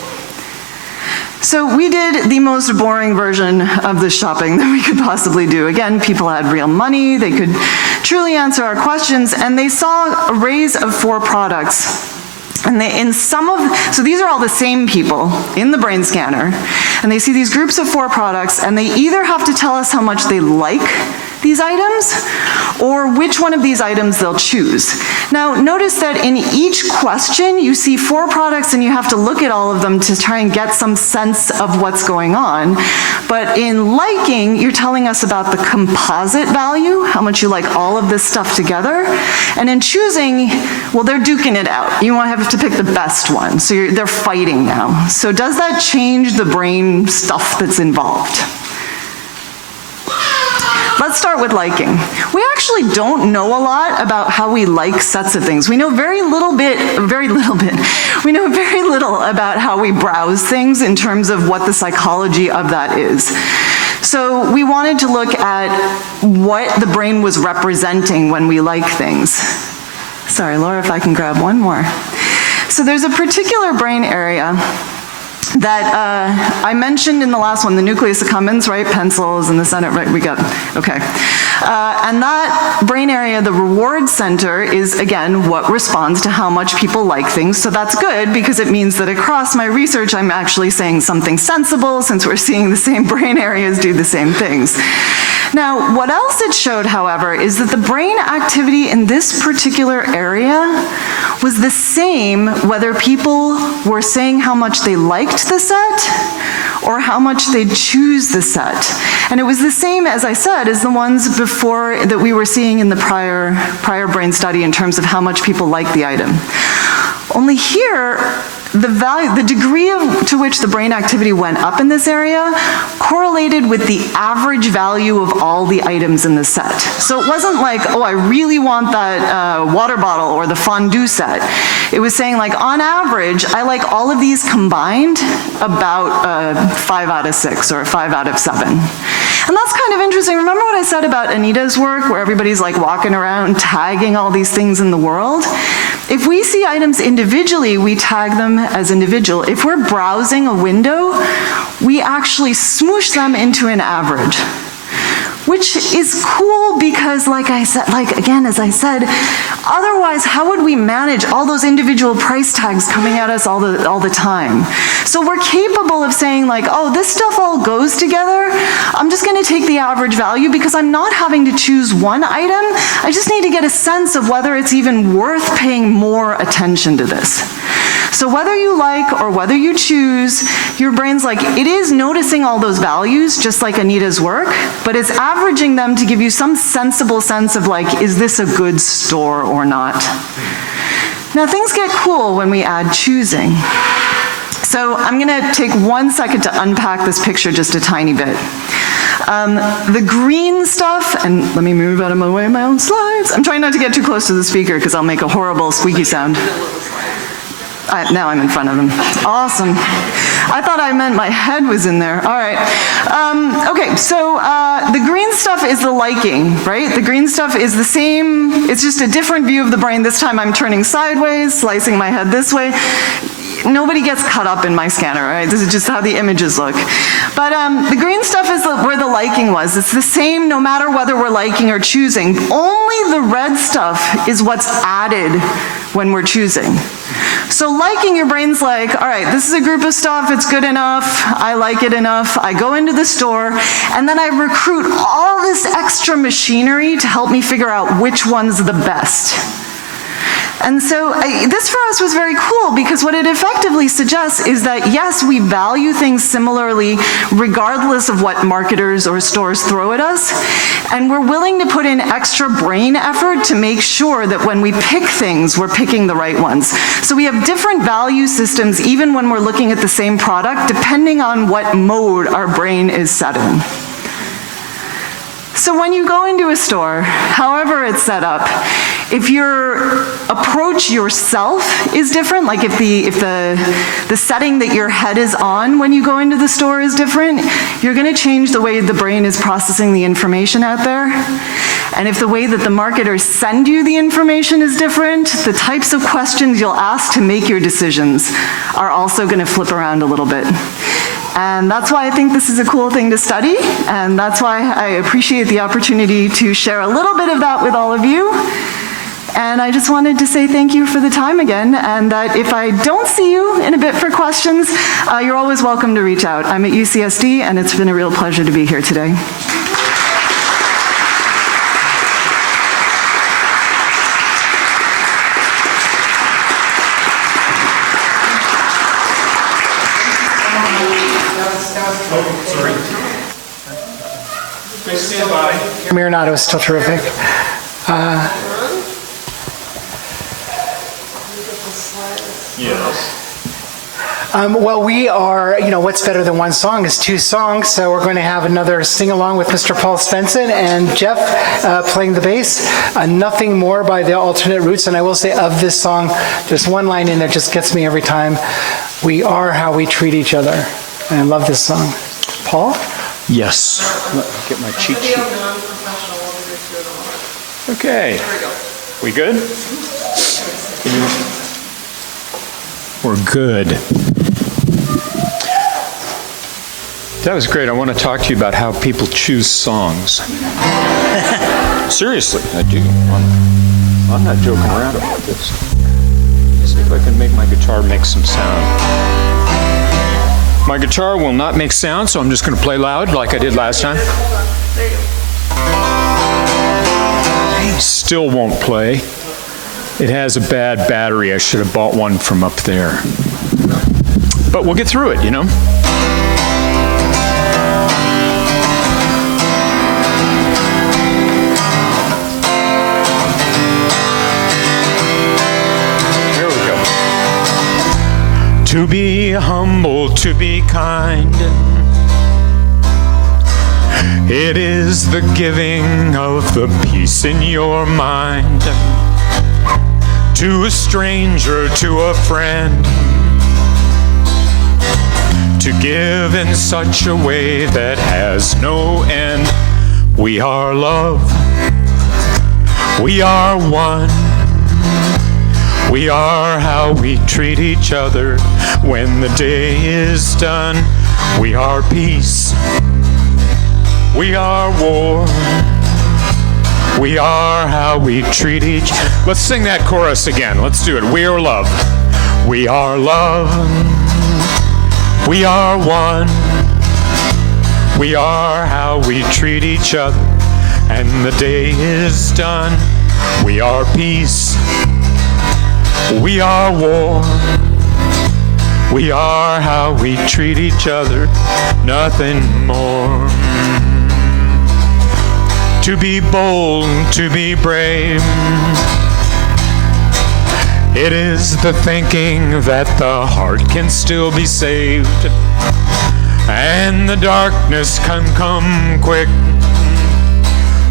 So we did the most boring version of the shopping that we could possibly do. Again, people had real money, they could truly answer our questions, and they saw arrays of 4 products. And so these are all the same people in the brain scanner, and they see these groups of 4 products, and they either have to tell us how much they like these items, or which one of these items they'll choose. Now, notice that in each question, you see 4 products and you have to look at all of them to try and get some sense of what's going on. But in liking, you're telling us about the composite value, how much you like all of this stuff together. And in choosing, well, they're duking it out. You want to have to pick the best one. So they're fighting now. So does that change the brain stuff that's involved? Let's start with liking. We actually don't know a lot about how we like sets of things. We know very little we know very little about how we browse things in terms of what the psychology of that is. So we wanted to look at what the brain was representing when we like things. Sorry, Laura, if I can grab one more. So there's a particular brain area that I mentioned in the last one, the nucleus accumbens, right? Pencils in the center, right? We got, okay. And that brain area, the reward center, is again what responds to how much people like things. So that's good because it means that across my research, I'm actually saying something sensible since we're seeing the same brain areas do the same things. Now, what else it showed, however, is that the brain activity in this particular area was the same whether people were saying how much they liked the set or how much they'd choose the set. And it was the same, as I said, as the ones before that we were seeing in the prior brain study in terms of how much people liked the item. Only here, the degree to which the brain activity went up in this area correlated with the average value of all the items in the set. So it wasn't like, oh, I really want that water bottle or the fondue set. It was saying, like, on average, I like all of these combined about 5 out of 6 or 5 out of 7. And that's kind of interesting. Remember what I said about Anita's work, where everybody's like walking around tagging all these things in the world? If we see items individually, we tag them as individual. If we're browsing a window, we actually smoosh them into an average, which is cool because, like I said, as I said, otherwise, how would we manage all those individual price tags coming at us all the time? So we're capable of saying, like, oh, this stuff all goes together. I'm just going to take the average value because I'm not having to choose one item. I just need to get a sense of whether it's even worth paying more attention to this. So whether you like or whether you choose, your brain's like, it is noticing all those values, just like Anita's work, but it's averaging them to give you some sensible sense of, like, is this a good store or not? Now, things get cool when we add choosing. So I'm going to take 1 second to unpack this picture just a tiny bit. The green stuff, and let me move out of my way of my own slides. I'm trying not to get too close to the speaker because I'll make a horrible squeaky sound. Now I'm in front of them. Awesome. I thought I meant my head was in there. All right. Okay, so the green stuff is the liking, right? The green stuff is the same, it's just a different view of the brain. This time I'm turning sideways, slicing my head this way. Nobody gets cut up in my scanner, right? This is just how the images look. But the green stuff is where the liking was. It's the same no matter whether we're liking or choosing. Only the red stuff is what's added when we're choosing. So liking, your brain's like, all right, this is a group of stuff, it's good enough, I like it enough, I go into the store, and then I recruit all this extra machinery to help me figure out which one's the best. And so this for us was very cool because what it effectively suggests is that yes, we value things similarly regardless of what marketers or stores throw at us, and we're willing to put in extra brain effort to make sure that when we pick things, we're picking the right ones. So we have different value systems even when we're looking at the same product, depending on what mode our brain is set in. So when you go into a store, however it's set up, if your approach yourself is different, like if the setting that your head is on when you go into the store is different, you're going to change the way the brain is processing the information out there. And if the way that the marketers send you the information is different, the types of questions you'll ask to make your decisions are also going to flip around a little bit. And that's why I think this is a cool thing to study, and that's why I appreciate the opportunity to share a little bit of that with all of you. And I just wanted to say thank you for the time again, and that if I don't see you in a bit for questions, you're always welcome to reach out. I'm at UCSD, and it's been a real pleasure to be here today. Miranado is still terrific. Yes. Well, we are, what's better than one song is two songs, so we're going to have another sing-along with Mr. Paul Svensson and Jeff playing the bass. Nothing More by the Alternate Roots, and I will say of this song, there's one line in there that just gets me every time. We are how we treat each other. And I love this song. Paul? Yes. Let me get my cheat sheet. Okay. We good? We're good. That was great. I want to talk to you about how people choose songs. Seriously, I do. I'm not joking around about this. Let's see if I can make my guitar make some sound. My guitar will not make sound, so I'm just going to play loud like I did last time. Still won't play. It has a bad battery. I should have bought one from up there. But we'll get through it, To be humble, to be kind. It is the giving of the peace in your mind. To a stranger, to a friend. To give in such a way that has no end. We are love. We are one. We are how we treat each other when the day is done. We are peace. We are war. We are how we treat each. Let's sing that chorus again. Let's do it. We are love. We are love. We are one. We are how we treat each other, and the day is done. We are peace. We are war. We are how we treat each other, nothing more. To be bold, to be brave. It is the thinking that the heart can still be saved. and the darkness can come quick.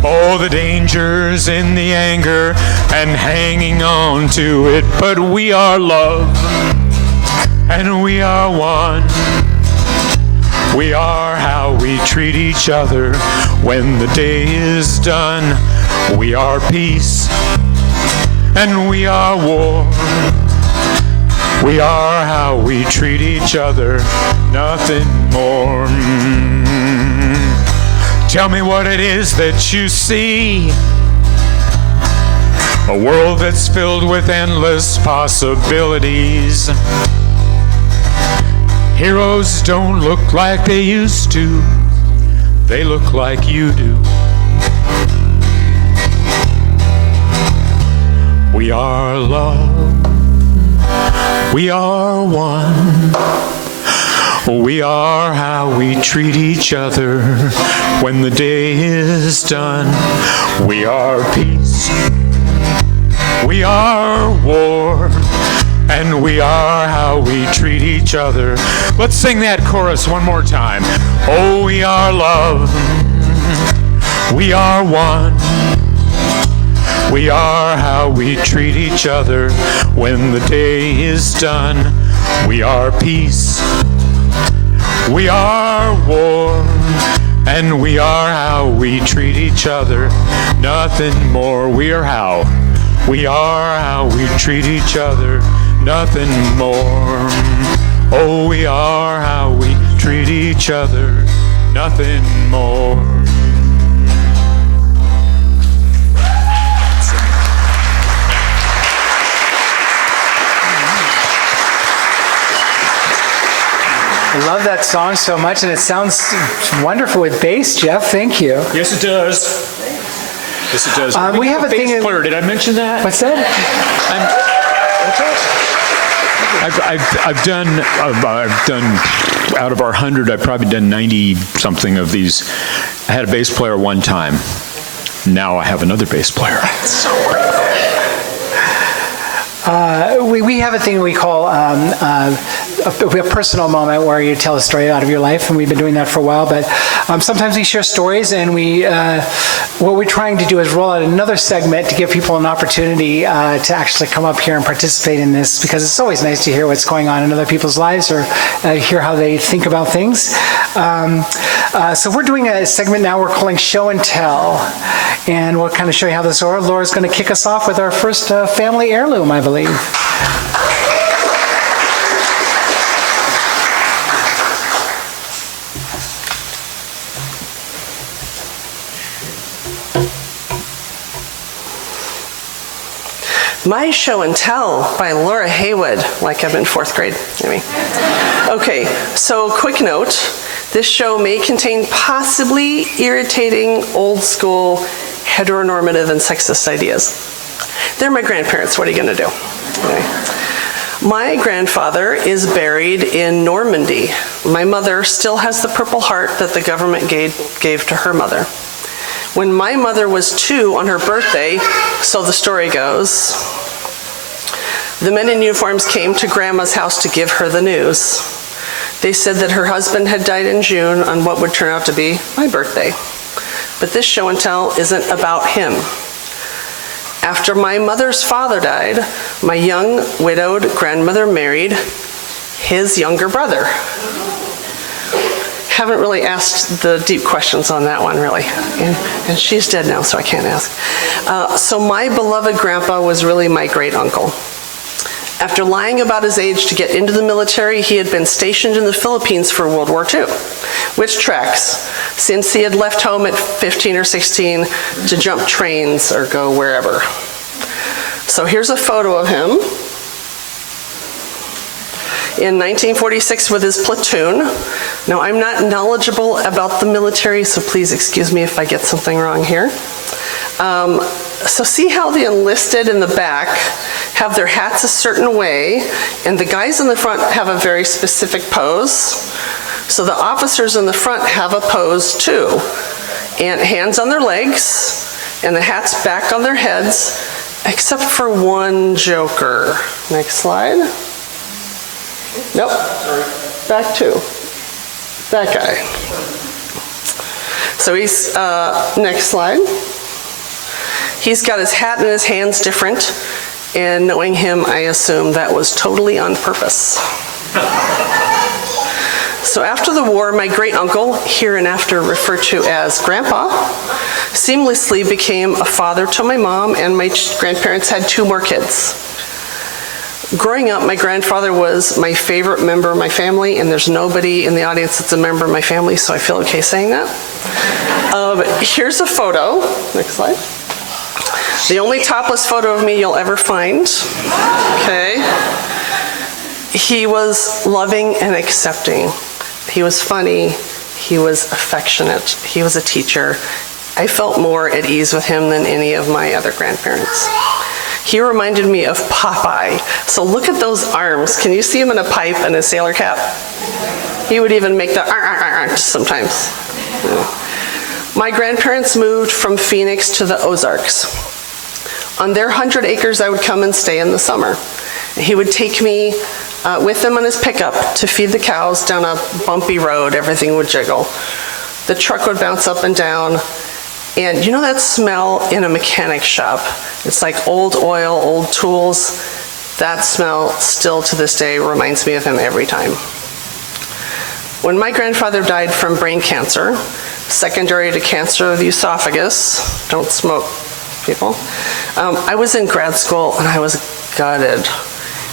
Oh, the dangers in the anger and hanging on to it. But we are love, and we are one. We are how we treat each other when the day is done. We are peace, and we are war. We are how we treat each other, nothing more. Tell me what it is that you see. A world that's filled with endless possibilities. Heroes don't look like they used to. They look like you do. We are love. We are one. We are how we treat each other when the day is done. We are peace. We are war. And we are how we treat each other. Let's sing that chorus one more time. Oh, we are love. We are one. We are how we treat each other when the day is done. We are peace. We are war. And we are how we treat each other. Nothing more. We are how. We are how we treat each other. Nothing more. Oh, we are how we treat each other. Nothing more. I love that song so much, and it sounds wonderful with bass, Jeff. Thank you. Yes, it does. Yes, it does. We have a thing. Player. Did I mention that? What's that? I've done out of our 100, I've probably done 90 something of these. I had a bass player one time. Now I have another bass player. So great. We have a thing we call a personal moment where you tell a story out of your life, and we've been doing that for a while, but sometimes we share stories, and what we're trying to do is roll out another segment to give people an opportunity to actually come up here and participate in this, because it's always nice to hear what's going on in other people's lives or hear how they think about things. So we're doing a segment now we're calling Show and Tell, and we'll kind of show you how this works. Laura's going to kick us off with our first family heirloom, I believe. My Show and Tell by Laura Haywood, like I'm in fourth grade. Anyway. Okay, so quick note. This show may contain possibly irritating, old school, heteronormative, and sexist ideas. They're my grandparents. What are you going to do? Anyway. My grandfather is buried in Normandy. My mother still has the Purple Heart that the government gave to her mother. When my mother was 2 on her birthday, so the story goes, the men in uniforms came to Grandma's house to give her the news. They said that her husband had died in June on what would turn out to be my birthday. But this show and tell isn't about him. After my mother's father died, my young widowed grandmother married his younger brother. Haven't really asked the deep questions on that one, really. And she's dead now, so I can't ask. So my beloved grandpa was really my great uncle. After lying about his age to get into the military, he had been stationed in the Philippines for World War II, which tracks, since he had left home at 15 or 16 to jump trains or go wherever. So here's a photo of him in 1946 with his platoon. Now, I'm not knowledgeable about the military, so please excuse me if I get something wrong here. So see how the enlisted in the back have their hats a certain way, and the guys in the front have a very specific pose. So the officers in the front have a pose too, and hands on their legs, and the hats back on their heads, except for one joker. Next slide. Nope. Back 2. That guy. So he's, next slide. He's got his hat and his hands different, and knowing him, I assume that was totally on purpose. So after the war, my great uncle, hereinafter referred to as Grandpa, seamlessly became a father to my mom, and my grandparents had 2 more kids. Growing up, my grandfather was my favorite member of my family, and there's nobody in the audience that's a member of my family, so I feel okay saying that. Here's a photo. Next slide. The only topless photo of me you'll ever find. Okay. He was loving and accepting. He was funny. He was affectionate. He was a teacher. I felt more at ease with him than any of my other grandparents. He reminded me of Popeye. So look at those arms. Can you see him in a pipe and a sailor cap? He would even make the sometimes. My grandparents moved from Phoenix to the Ozarks. On their 100 acres, I would come and stay in the summer. He would take me with him on his pickup to feed the cows down a bumpy road. Everything would jiggle. The truck would bounce up and down. And you know that smell in a mechanic shop? It's like old oil, old tools. That smell still to this day reminds me of him every time. When my grandfather died from brain cancer, secondary to cancer of the esophagus, don't smoke, people, I was in grad school and I was gutted.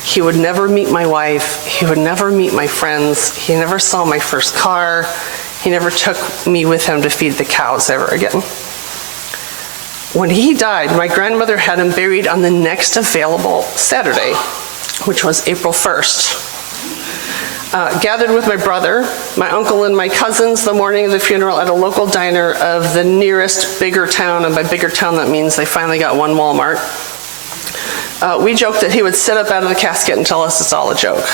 He would never meet my wife. He would never meet my friends. He never saw my first car. He never took me with him to feed the cows ever again. When he died, my grandmother had him buried on the next available Saturday, which was April 1st. Gathered with my brother, my uncle, and my cousins the morning of the funeral at a local diner of the nearest bigger town, and by bigger town that means they finally got one Walmart. We joked that he would sit up out of the casket and tell us it's all a joke.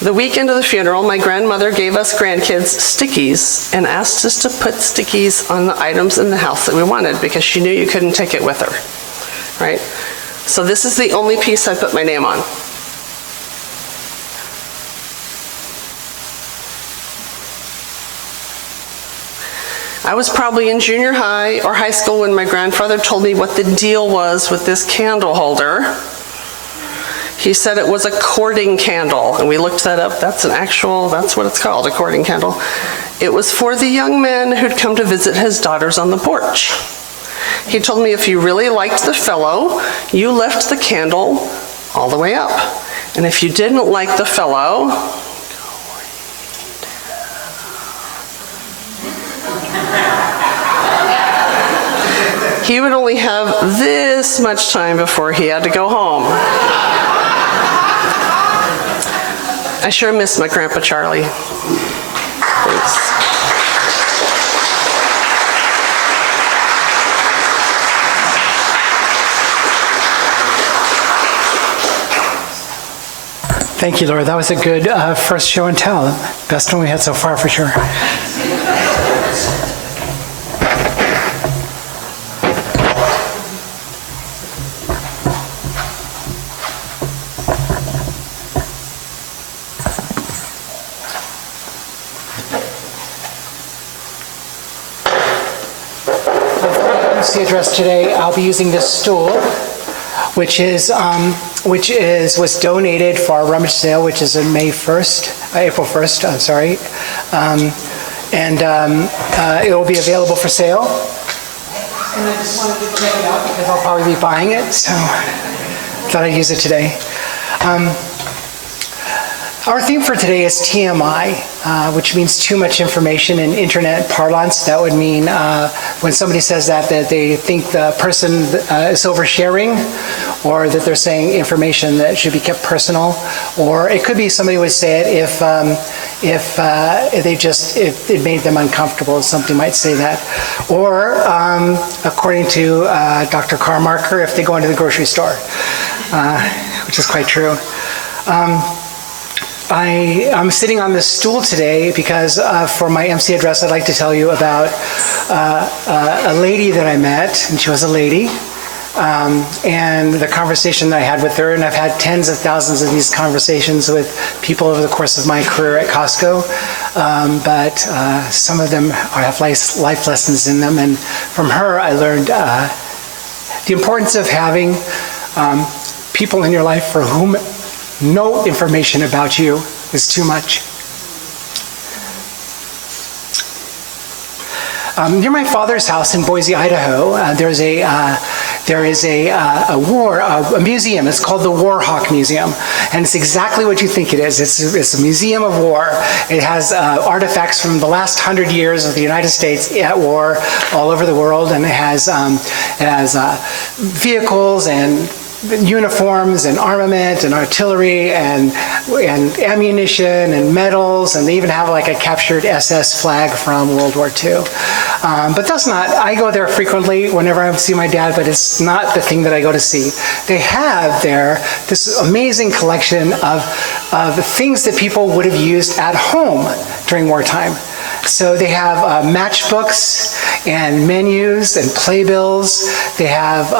The weekend of the funeral, my grandmother gave us grandkids stickies and asked us to put stickies on the items in the house that we wanted because she knew you couldn't take it with her, right? So this is the only piece I put my name on. I was probably in junior high or high school when my grandfather told me what the deal was with this candle holder. He said it was a courting candle, and we looked that up. That's what it's called, a courting candle. It was for the young men who'd come to visit his daughters on the porch. He told me if you really liked the fellow, you left the candle all the way up. And if you didn't like the fellow, he would only have this much time before he had to go home. I sure miss my Grandpa Charlie. Thanks. Thank you, Laura. That was a good first show and tell. Best one we had so far, for sure. Address today, I'll be using this stool, which was donated for our rummage sale, which is on April 1st. I'm sorry, it will be available for sale. And I just wanted to check it out because I'll probably be buying it, so thought I'd use it today. Our theme for today is T.M.I, which means too much information in internet parlance. That would mean when somebody says that they think the person is oversharing, or that they're saying information that should be kept personal. Or it could be somebody would say it if it made them uncomfortable. Somebody might say that. Or according to Dr. Karmarkar, if they go into the grocery store, which is quite true. I'm sitting on this stool today because for my MC address, I'd like to tell you about a lady that I met, and she was a lady. and the conversation that I had with her, and I've had tens of thousands of these conversations with people over the course of my career at Costco, but some of them have life lessons in them, and from her I learned the importance of having people in your life for whom no information about you is too much. Near my father's house in Boise, Idaho, there is a museum. It's called the War Hawk Museum, and it's exactly what you think it is. It's a museum of war. It has artifacts from the last 100 years of the United States at war all over the world, and it has vehicles and uniforms and armament and artillery and ammunition and medals, and they even have like a captured SS flag from World War II. But that's not, I go there frequently whenever I see my dad, but it's not the thing that I go to see. They have there this amazing collection of things that people would have used at home during wartime. So they have matchbooks and menus and playbills. They have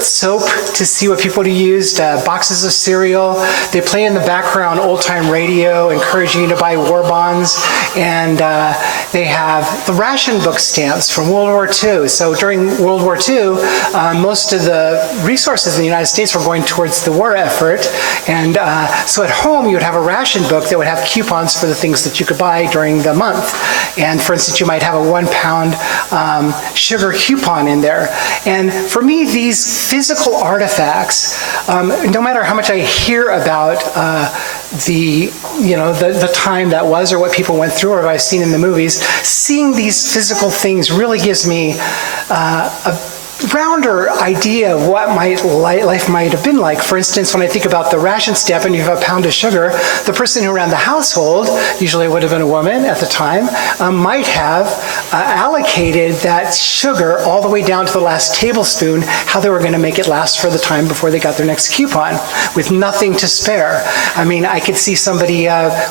soap to see what people used, boxes of cereal. They play in the background old-time radio, encouraging you to buy war bonds. And they have the ration book stamps from World War II. So during World War II, most of the resources in the United States were going towards the war effort. And so at home, you would have a ration book that would have coupons for the things that you could buy during the month. And for instance, you might have a 1 pound sugar coupon in there. And for me, these physical artifacts, no matter how much I hear about the time that was or what people went through or what I've seen in the movies, seeing these physical things really gives me a rounder idea of what life might have been like. For instance, when I think about the ration stamp and you have a pound of sugar, the person who ran the household, usually it would have been a woman at the time, might have allocated that sugar all the way down to the last tablespoon, how they were going to make it last for the time before they got their next coupon, with nothing to spare. I mean, I could see somebody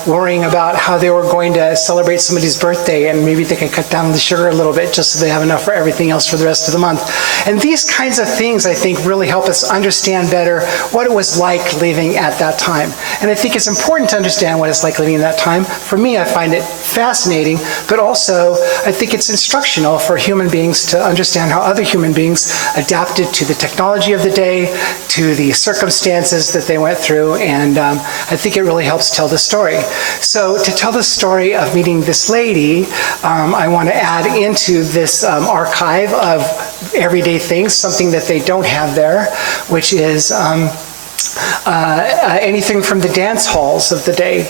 worrying about how they were going to celebrate somebody's birthday, and maybe they can cut down the sugar a little bit just so they have enough for everything else for the rest of the month. And these kinds of things, I think, really help us understand better what it was like living at that time. And I think it's important to understand what it's like living in that time. For me, I find it fascinating, but also I think it's instructional for human beings to understand how other human beings adapted to the technology of the day, to the circumstances that they went through, and I think it really helps tell the story. So to tell the story of meeting this lady, I want to add into this archive of everyday things, something that they don't have there, which is anything from the dance halls of the day.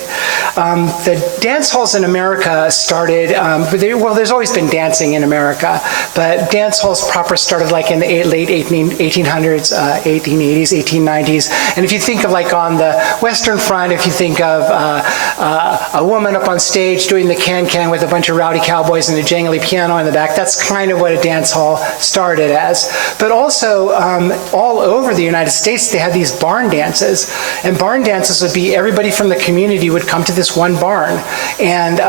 The dance halls in America started, there's always been dancing in America, but dance halls proper started like in the late 1800s, 1880s, 1890s. And if you think of like on the Western Front, if you think of a woman up on stage doing the can-can with a bunch of rowdy cowboys and a jangly piano in the back, that's kind of what a dance hall started as. But also, all over the United States, they had these barn dances. And barn dances would be everybody from the community would come to this one barn. And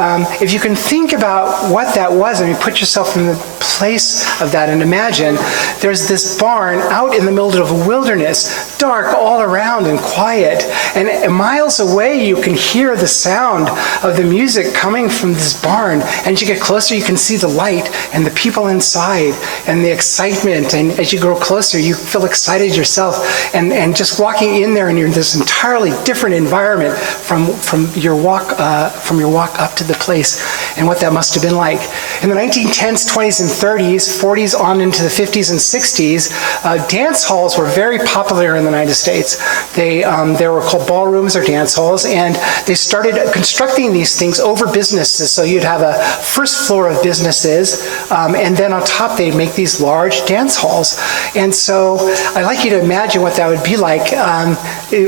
if you can think about what that was, I mean, put yourself in the place of that and imagine there's this barn out in the middle of a wilderness, dark all around and quiet. And miles away, you can hear the sound of the music coming from this barn. And as you get closer, you can see the light and the people inside and the excitement. And as you grow closer, you feel excited yourself. And just walking in there, and you're in this entirely different environment from your walk up to the place, and what that must have been like. In the 1910s, 20s, and 30s, 40s on into the 50s and 60s, dance halls were very popular in the United States. They were called ballrooms or dance halls, and they started constructing these things over businesses. So you'd have a first floor of businesses, and then on top they'd make these large dance halls. And so I'd like you to imagine what that would be like,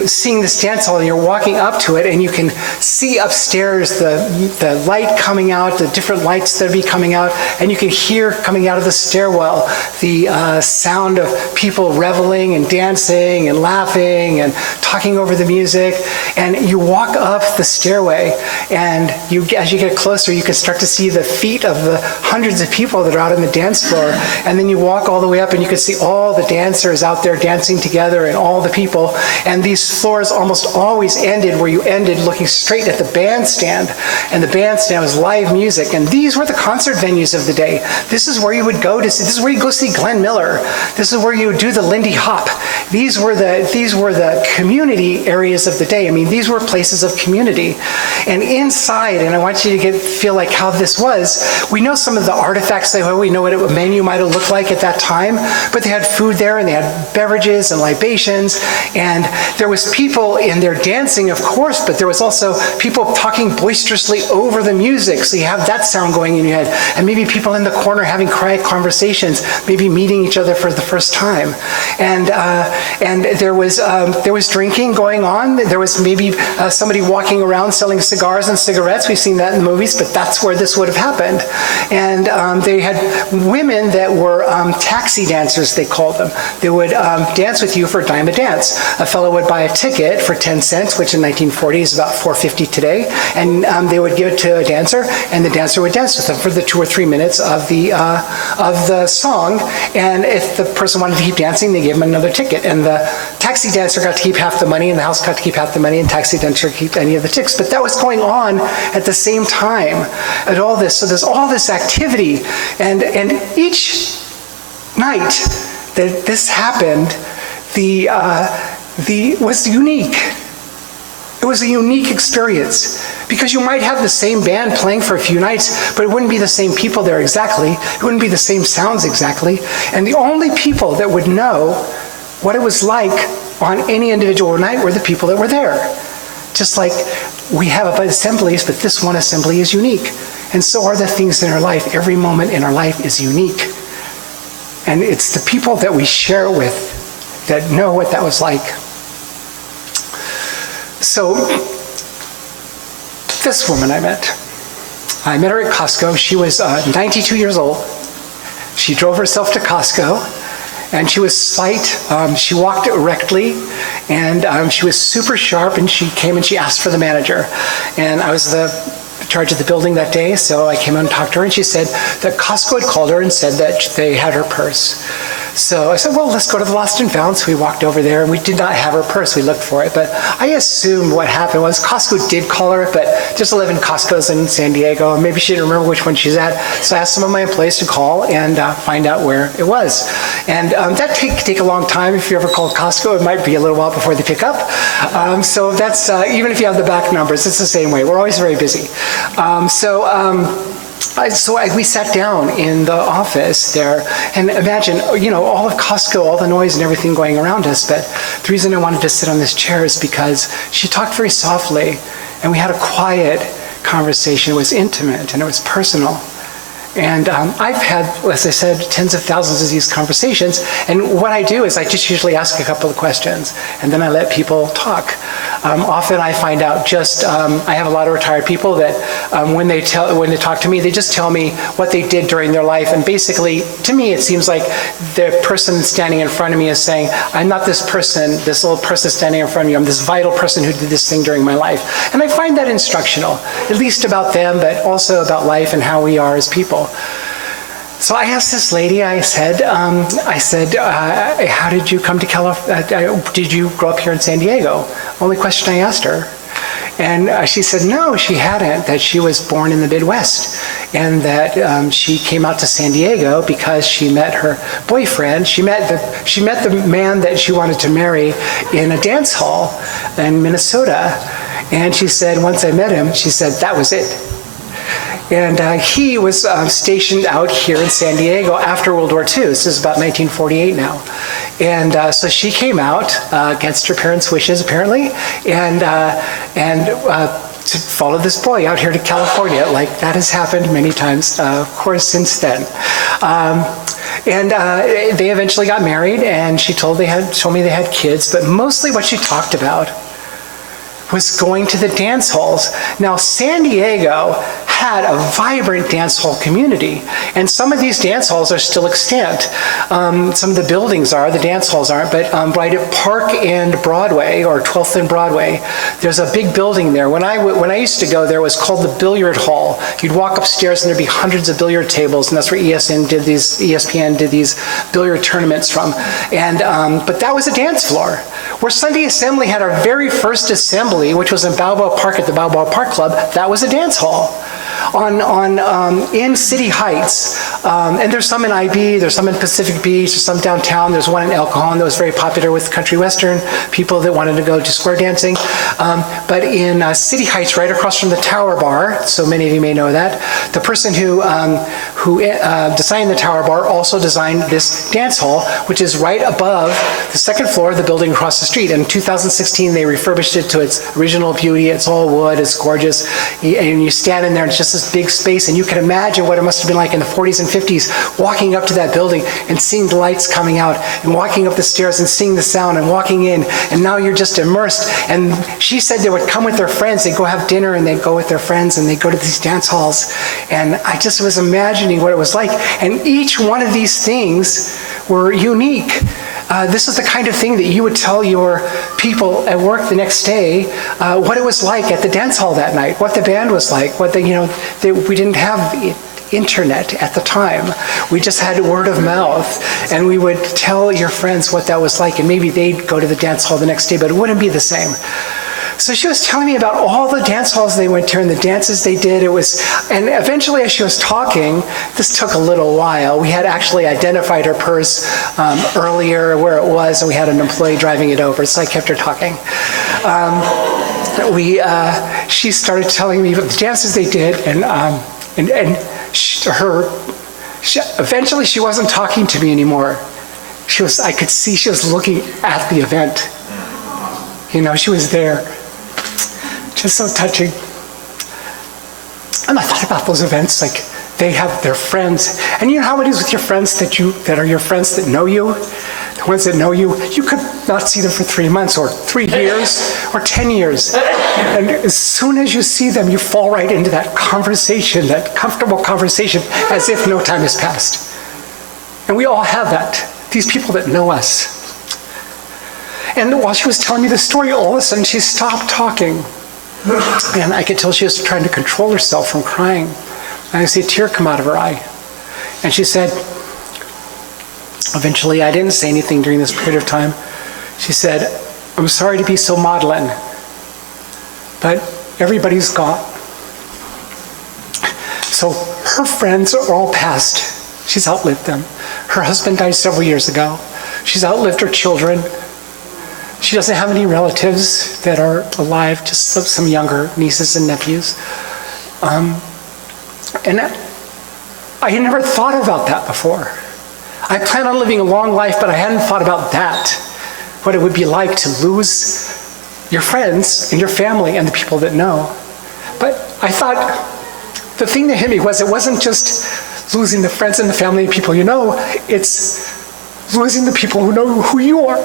seeing this dance hall, and you're walking up to it, and you can see upstairs the light coming out, the different lights that would be coming out, and you can hear coming coming out of the stairwell, the sound of people reveling and dancing and laughing and talking over the music. And you walk up the stairway, and as you get closer, you can start to see the feet of the hundreds of people that are out on the dance floor. And then you walk all the way up, and you can see all the dancers out there dancing together and all the people. And these floors almost always ended where you ended looking straight at the bandstand. And the bandstand was live music. And these were the concert venues of the day. This is where you would go to see, this is where you go see Glenn Miller. This is where you would do the Lindy Hop. These were the community areas of the day. I mean, these were places of community. And inside, and I want you to feel like how this was, we know some of the artifacts, we know what a menu might have looked like at that time, but they had food there, and they had beverages and libations, and there was people in there dancing, of course, but there was also people talking boisterously over the music, so you have that sound going in your head, and maybe people in the corner having quiet conversations, maybe meeting each other for the first time. And there was drinking going on. There was maybe somebody walking around selling cigars and cigarettes. We've seen that in the movies, but that's where this would have happened. And they had women that were taxi dancers, they called them. They would dance with you for a dime a dance. A fellow would buy a ticket for 10 cents, which in 1940 is about $4.50 today, and they would give it to a dancer, and the dancer would dance with them for the 2 or 3 minutes of the song. And if the person wanted to keep dancing, they gave them another ticket. And the taxi dancer got to keep half the money, and the house got to keep half the money, and taxi dancer keep any of the tickets. But that was going on at the same time at all this. So there's all this activity, and each night that this happened, was unique. It was a unique experience, because you might have the same band playing for a few nights, but it wouldn't be the same people there exactly. It wouldn't be the same sounds exactly. And the only people that would know what it was like on any individual night were the people that were there. Just like we have assemblies, but this one assembly is unique. And so are the things in our life. Every moment in our life is unique. And it's the people that we share it with that know what that was like. So, this woman I met her at Costco. She was 92 years old. She drove herself to Costco, and she was slight. She walked erectly, and she was super sharp, and she came and she asked for the manager. And I was in charge of the building that day, so I came out and talked to her, and she said that Costco had called her and said that they had her purse. So I said, well, let's go to the Lost and Found. So we walked over there, and we did not have her purse. We looked for it, but I assumed what happened was Costco did call her, but there's 11 Costco's in San Diego, and maybe she didn't remember which one she's at. So I asked some of my employees to call and find out where it was. And that take a long time. If you ever call Costco, it might be a little while before they pick up. So that's, even if you have the back numbers, it's the same way. We're always very busy. We sat down in the office there, and imagine, all of Costco, all the noise and everything going around us, but the reason I wanted to sit on this chair is because she talked very softly, and we had a quiet conversation. It was intimate, and it was personal. And I've had, as I said, tens of thousands of these conversations, and what I do is I just usually ask a couple of questions, and then I let people talk. Often I find out I have a lot of retired people that when they talk to me, they just tell me what they did during their life, and basically, to me, it seems like the person standing in front of me is saying, I'm not this person, this little person standing in front of you, I'm this vital person who did this thing during my life. And I find that instructional, at least about them, but also about life and how we are as people. So I asked this lady, I said, how did you come to California? Did you grow up here in San Diego? Only question I asked her. And she said, no, she hadn't, that she was born in the Midwest, and that she came out to San Diego because she met her boyfriend. She met the man that she wanted to marry in a dance hall in Minnesota. And she said, once I met him, she said, that was it. And he was stationed out here in San Diego after World War II. This is about 1948 now. And so she came out against her parents' wishes, apparently, and to follow this boy out here to California. Like, that has happened many times, of course, since then. And they eventually got married, and she told me they had kids, but mostly what she talked about was going to the dance halls. Now, San Diego had a vibrant dance hall community. And some of these dance halls are still extant. Some of the buildings are, the dance halls aren't, but right at Park and Broadway, or 12th and Broadway, there's a big building there. When I used to go there, it was called the Billiard Hall. You'd walk upstairs and there'd be hundreds of billiard tables, and that's where ESPN did these billiard tournaments from. And but that was a dance floor. Where Sunday Assembly had our very first assembly, which was in Balboa Park at the Balboa Park Club, that was a dance hall. In City Heights, and there's some in IB, there's some in Pacific Beach, there's some downtown, there's one in El Cajon that was very popular with country western people that wanted to go to square dancing. But in City Heights, right across from the Tower Bar, so many of you may know that, the person who designed the Tower Bar also designed this dance hall, which is right above the second floor of the building across the street. In 2016, they refurbished it to its original beauty. It's all wood, it's gorgeous, and you stand in there, and it's just this big space, and you can imagine what it must have been like in the 40s and 50s, walking up to that building and seeing the lights coming out, and walking up the stairs and seeing the sound, and walking in, and now you're just immersed. And she said they would come with their friends, they'd go have dinner, and they'd go with their friends, and they'd go to these dance halls. And I just was imagining what it was like. And each one of these things were unique. This is the kind of thing that you would tell your people at work the next day, what it was like at the dance hall that night, what the band was like, we didn't have internet at the time. We just had word of mouth, and we would tell your friends what that was like, and maybe they'd go to the dance hall the next day, but it wouldn't be the same. So she was telling me about all the dance halls they went to and the dances they did. And eventually as she was talking, this took a little while. We had actually identified her purse earlier where it was, and we had an employee driving it over, so I kept her talking. She started telling me about the dances they did, eventually she wasn't talking to me anymore. I could see she was looking at the event. She was there. Just so touching. And I thought about those events, like they have their friends. And you know how it is with your friends that are your friends that know you? The ones that know you could not see them for 3 months or 3 years or 10 years. And as soon as you see them, you fall right into that conversation, that comfortable conversation, as if no time has passed. And we all have that, these people that know us. And while she was telling me the story, all of a sudden she stopped talking. And I could tell she was trying to control herself from crying. And I see a tear come out of her eye. And she said, eventually, I didn't say anything during this period of time. She said, I'm sorry to be so maudlin, but everybody's gone. So her friends are all past. She's outlived them. Her husband died several years ago. She's outlived her children. She doesn't have any relatives that are alive, just some younger nieces and nephews. And I had never thought about that before. I planned on living a long life, but I hadn't thought about that, what it would be like to lose your friends and your family and the people that know. But I thought the thing that hit me was it wasn't just losing the friends and the family and people you know, it's losing the people who know who you are.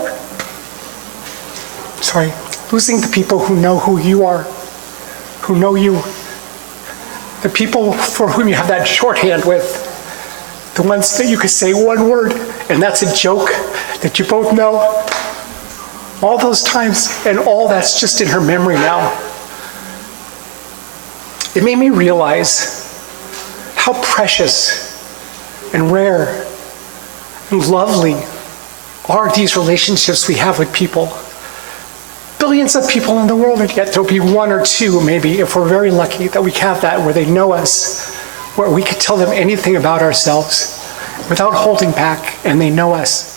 Losing the people who know who you are, who know you. The people for whom you have that shorthand with, the ones that you could say one word, and that's a joke that you both know. All those times, and all that's just in her memory now. It made me realize how precious and rare and lovely are these relationships we have with people. Billions of people in the world, and yet there'll be one or two, maybe, if we're very lucky, that we have that, where they know us, where we could tell them anything about ourselves without holding back, and they know us.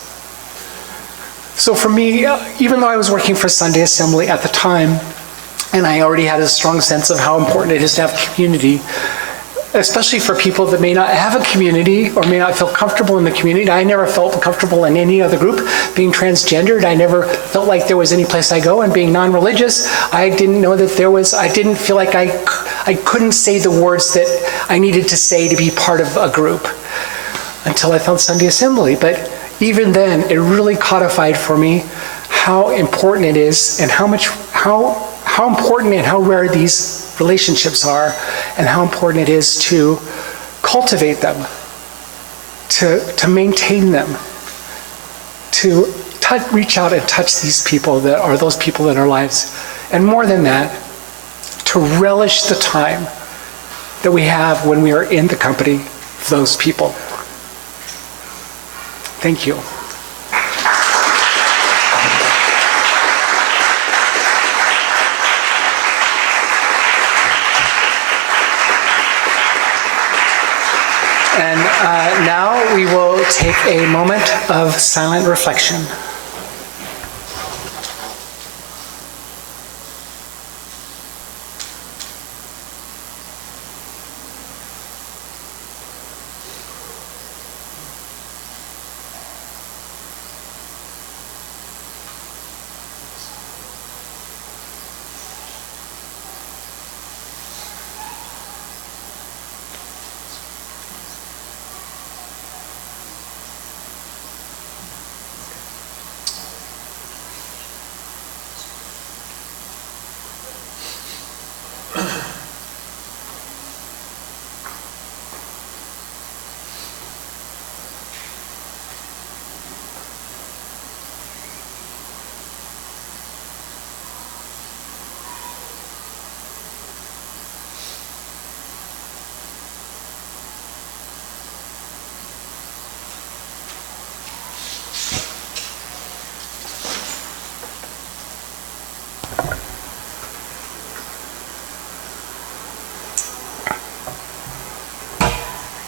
So for me, even though I was working for Sunday Assembly at the time, and I already had a strong sense of how important it is to have community, especially for people that may not have a community or may not feel comfortable in the community. I never felt comfortable in any other group. Being transgendered, I never felt like there was any place I go. And being non-religious, I didn't know that I didn't feel like I couldn't say the words that I needed to say to be part of a group until I found Sunday Assembly. But even then, it really codified for me how important it is and how how important and how rare these relationships are, and how important it is to cultivate them, to maintain them, to reach out and touch these people that are those people in our lives. And more than that, to relish the time that we have when we are in the company of those people. Thank you. And now we will take a moment of silent reflection.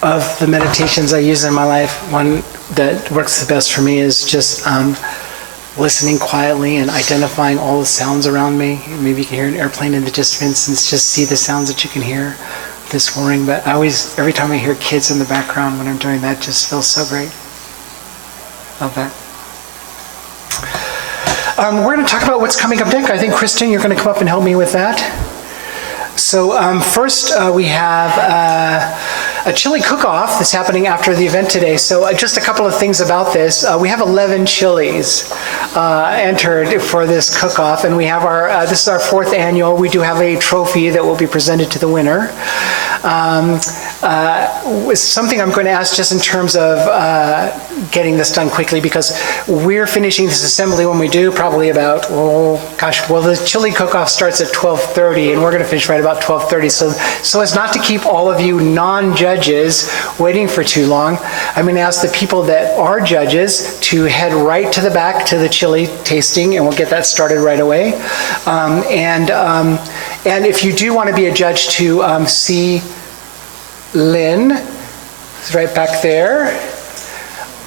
Of the meditations I use in my life, one that works the best for me is just listening quietly and identifying all the sounds around me. Maybe you can hear an airplane in the distance and just see the sounds that you can hear, this whirring. But every time I hear kids in the background when I'm doing that, it just feels so great. Love that. We're going to talk about what's coming up next. I think, Kristen, you're going to come up and help me with that. So first we have a chili cook-off that's happening after the event today. So just a couple of things about this. We have 11 chilies entered for this cook-off, and we have this is our 4th annual. We do have a trophy that will be presented to the winner. Something I'm going to ask just in terms of getting this done quickly, because we're finishing this assembly when we do, probably about, the chili cook-off starts at 12:30, and we're going to finish right about 12:30. So as not to keep all of you non-judges waiting for too long, I'm going to ask the people that are judges to head right to the back to the chili tasting, and we'll get that started right away. And if you do want to be a judge, to see Lynn, who's right back there,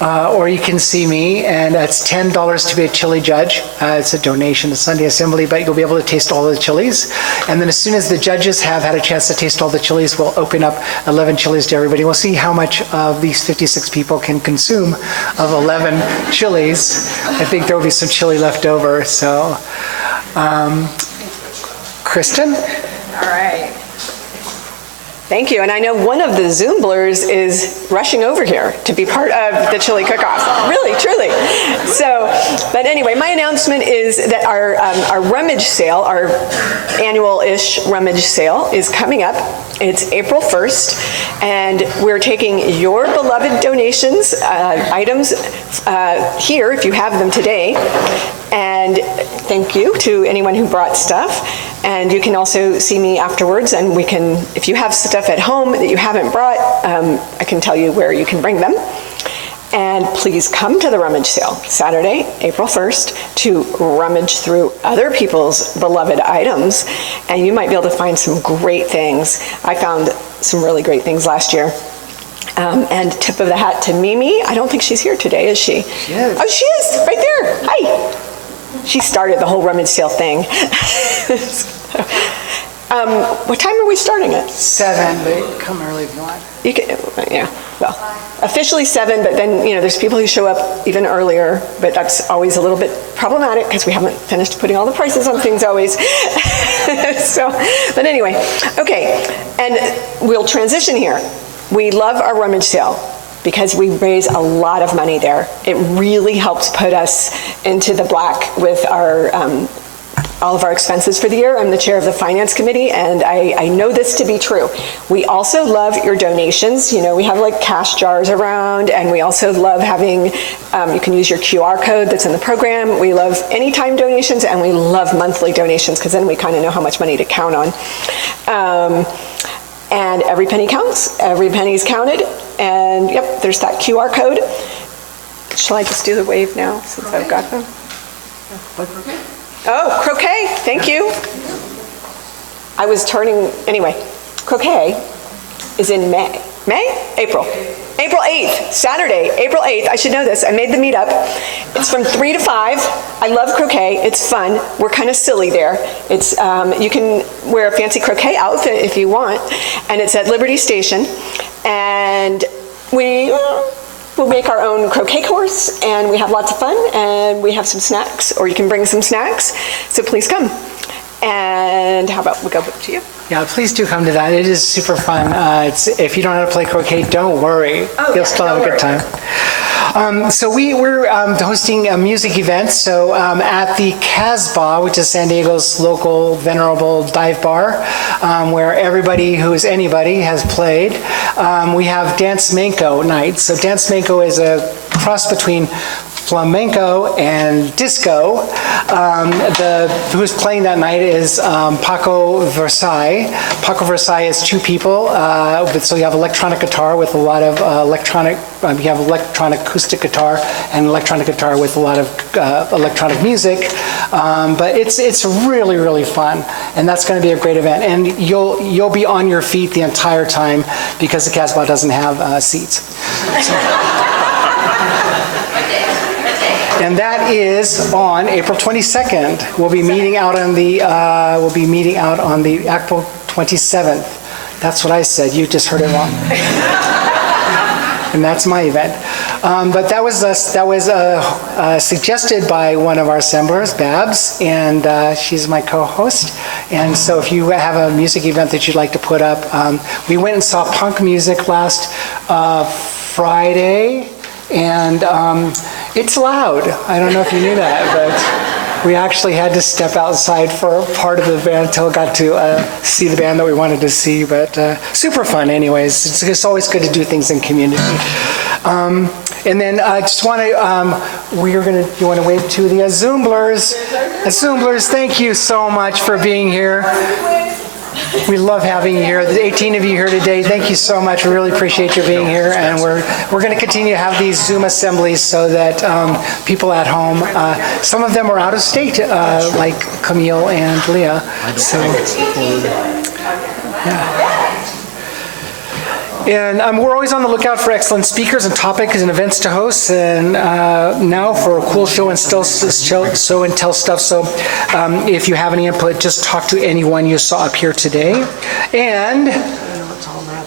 or you can see me, and it's $10 to be a chili judge. It's a donation to Sunday Assembly, but you'll be able to taste all the chilies. And then as soon as the judges have had a chance to taste all the chilies, we'll open up 11 chilies to everybody. We'll see how much of these 56 people can consume of 11 chilies. I think there will be some chili left over, so. Kristen? All right. Thank you. And I know one of the Zoomblers is rushing over here to be part of the chili cook-off. Really, truly. So, but anyway, my announcement is that our rummage sale, our annual-ish rummage sale, is coming up. It's April 1st, and we're taking your beloved donations, items here, if you have them today. And thank you to anyone who brought stuff. And you can also see me afterwards, and we can, if you have stuff at home that you haven't brought, I can tell you where you can bring them. And please come to the rummage sale, Saturday, April 1st, to rummage through other people's beloved items, and you might be able to find some great things. I found some really great things last year. And tip of the hat to Mimi. I don't think she's here today, is she? She is. Oh, she is, right there. Hi. She started the whole rummage sale thing. What time are we starting at? 7, but come early if you want. You can, yeah, well, officially 7, but then, there's people who show up even earlier, but that's always a little bit problematic because we haven't finished putting all the prices on things always. So, but anyway, okay, and we'll transition here. We love our rummage sale because we raise a lot of money there. It really helps put us into the black with our all of our expenses for the year. I'm the chair of the finance committee, and I know this to be true. We also love your donations. You know, we have like cash jars around, and we also love having, you can use your QR code that's in the program. We love anytime donations, and we love monthly donations, because then we kind of know how much money to count on. And every penny counts, every penny's counted, and yep, there's that QR code. Shall I just do the wave now, since I've got them? Oh, croquet, thank you. I was turning, anyway, croquet is in May. April 8th, Saturday, April 8th. I should know this. I made the meetup. It's from 3 to 5. I love croquet. It's fun. We're kind of silly there. It's you can wear a fancy croquet outfit if you want, and it's at Liberty Station. And we'll make our own croquet course, and we have lots of fun, and we have some snacks, or you can bring some snacks. So please come. And how about we go to you? Yeah, please do come to that. It is super fun. If you don't know how to play croquet, don't worry. You'll still have a good time. So we're hosting a music event. So at the Casbah, which is San Diego's local venerable dive bar, where everybody who is anybody has played, we have Dance Manco night. So Dance Manco is a cross between flamenco and disco. Who's playing that night is Paco Versailles. Paco Versailles is two people, so you have electronic guitar with a lot of you have electronic acoustic guitar and electronic guitar with a lot of electronic music, but it's really, really fun, and that's going to be a great event, and you'll be on your feet the entire time because the Casbah doesn't have seats. So. And that is on April 22nd. We'll be meeting out on the April 27th. That's what I said. You just heard it wrong. And that's my event. But that was suggested by one of our assemblers, Babs, and she's my co-host. And so if you have a music event that you'd like to put up, we went and saw punk music last Friday, and it's loud. I don't know if you knew that, but we actually had to step outside for part of the band until we got to see the band that we wanted to see, but super fun anyways. It's always good to do things in community. And then I just want to, you want to wave to the Zoomblers. Zoomblers, thank you so much for being here. We love having you here. There's 18 of you here today. Thank you so much. We really appreciate you being here. And we're going to continue to have these Zoom assemblies so that people at home, some of them are out of state, like Camille and Leah. So, yeah. And we're always on the lookout for excellent speakers and topics and events to host, and now for a cool show and tell stuff. So if you have any input, just talk to anyone you saw up here today. And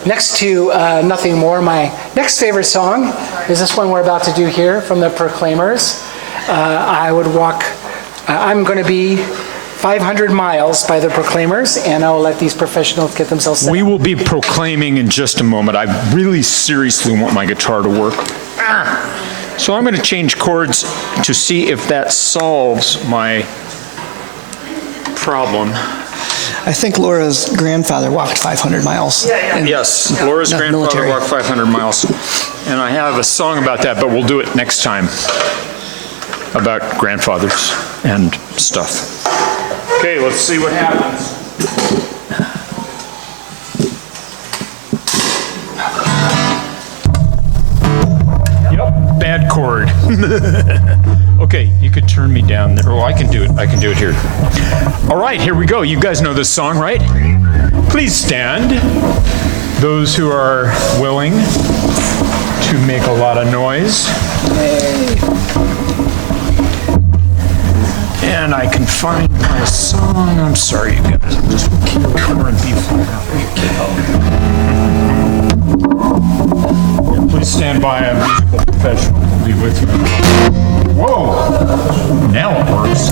next to Nothing More, my next favorite song is this one we're about to do here from the Proclaimers. I'm going to be 500 Miles by the Proclaimers, and I'll let these professionals get themselves set. We will be proclaiming in just a moment. I really seriously want my guitar to work. So I'm going to change chords to see if that solves my problem. I think Laura's grandfather walked 500 miles. Yes, Laura's grandfather military. walked 500 miles. And I have a song about that, but we'll do it next time, about grandfathers and stuff. Okay, let's see what happens. Yep, bad chord. Okay, you could turn me down there. Oh, I can do it. I can do it here. All right, here we go. You guys know this song, right? Please stand. Those who are willing to make a lot of noise. And I can find my song. I'm sorry, you guys. I'm just keep recovering before. Please stand by. A musical professional will be with you. Whoa! Now it works.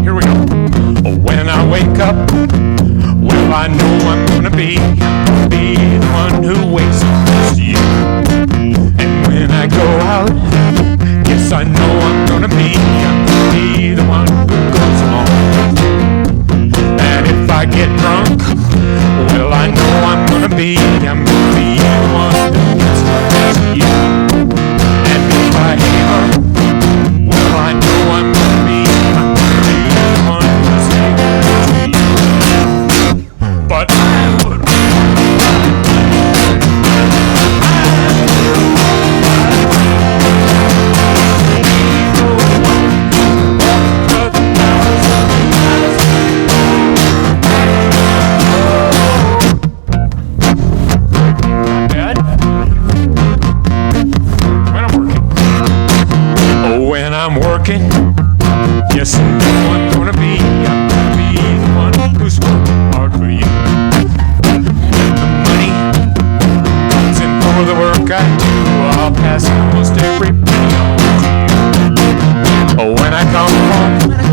Here we go. When I wake up, well, I know I'm gonna be When I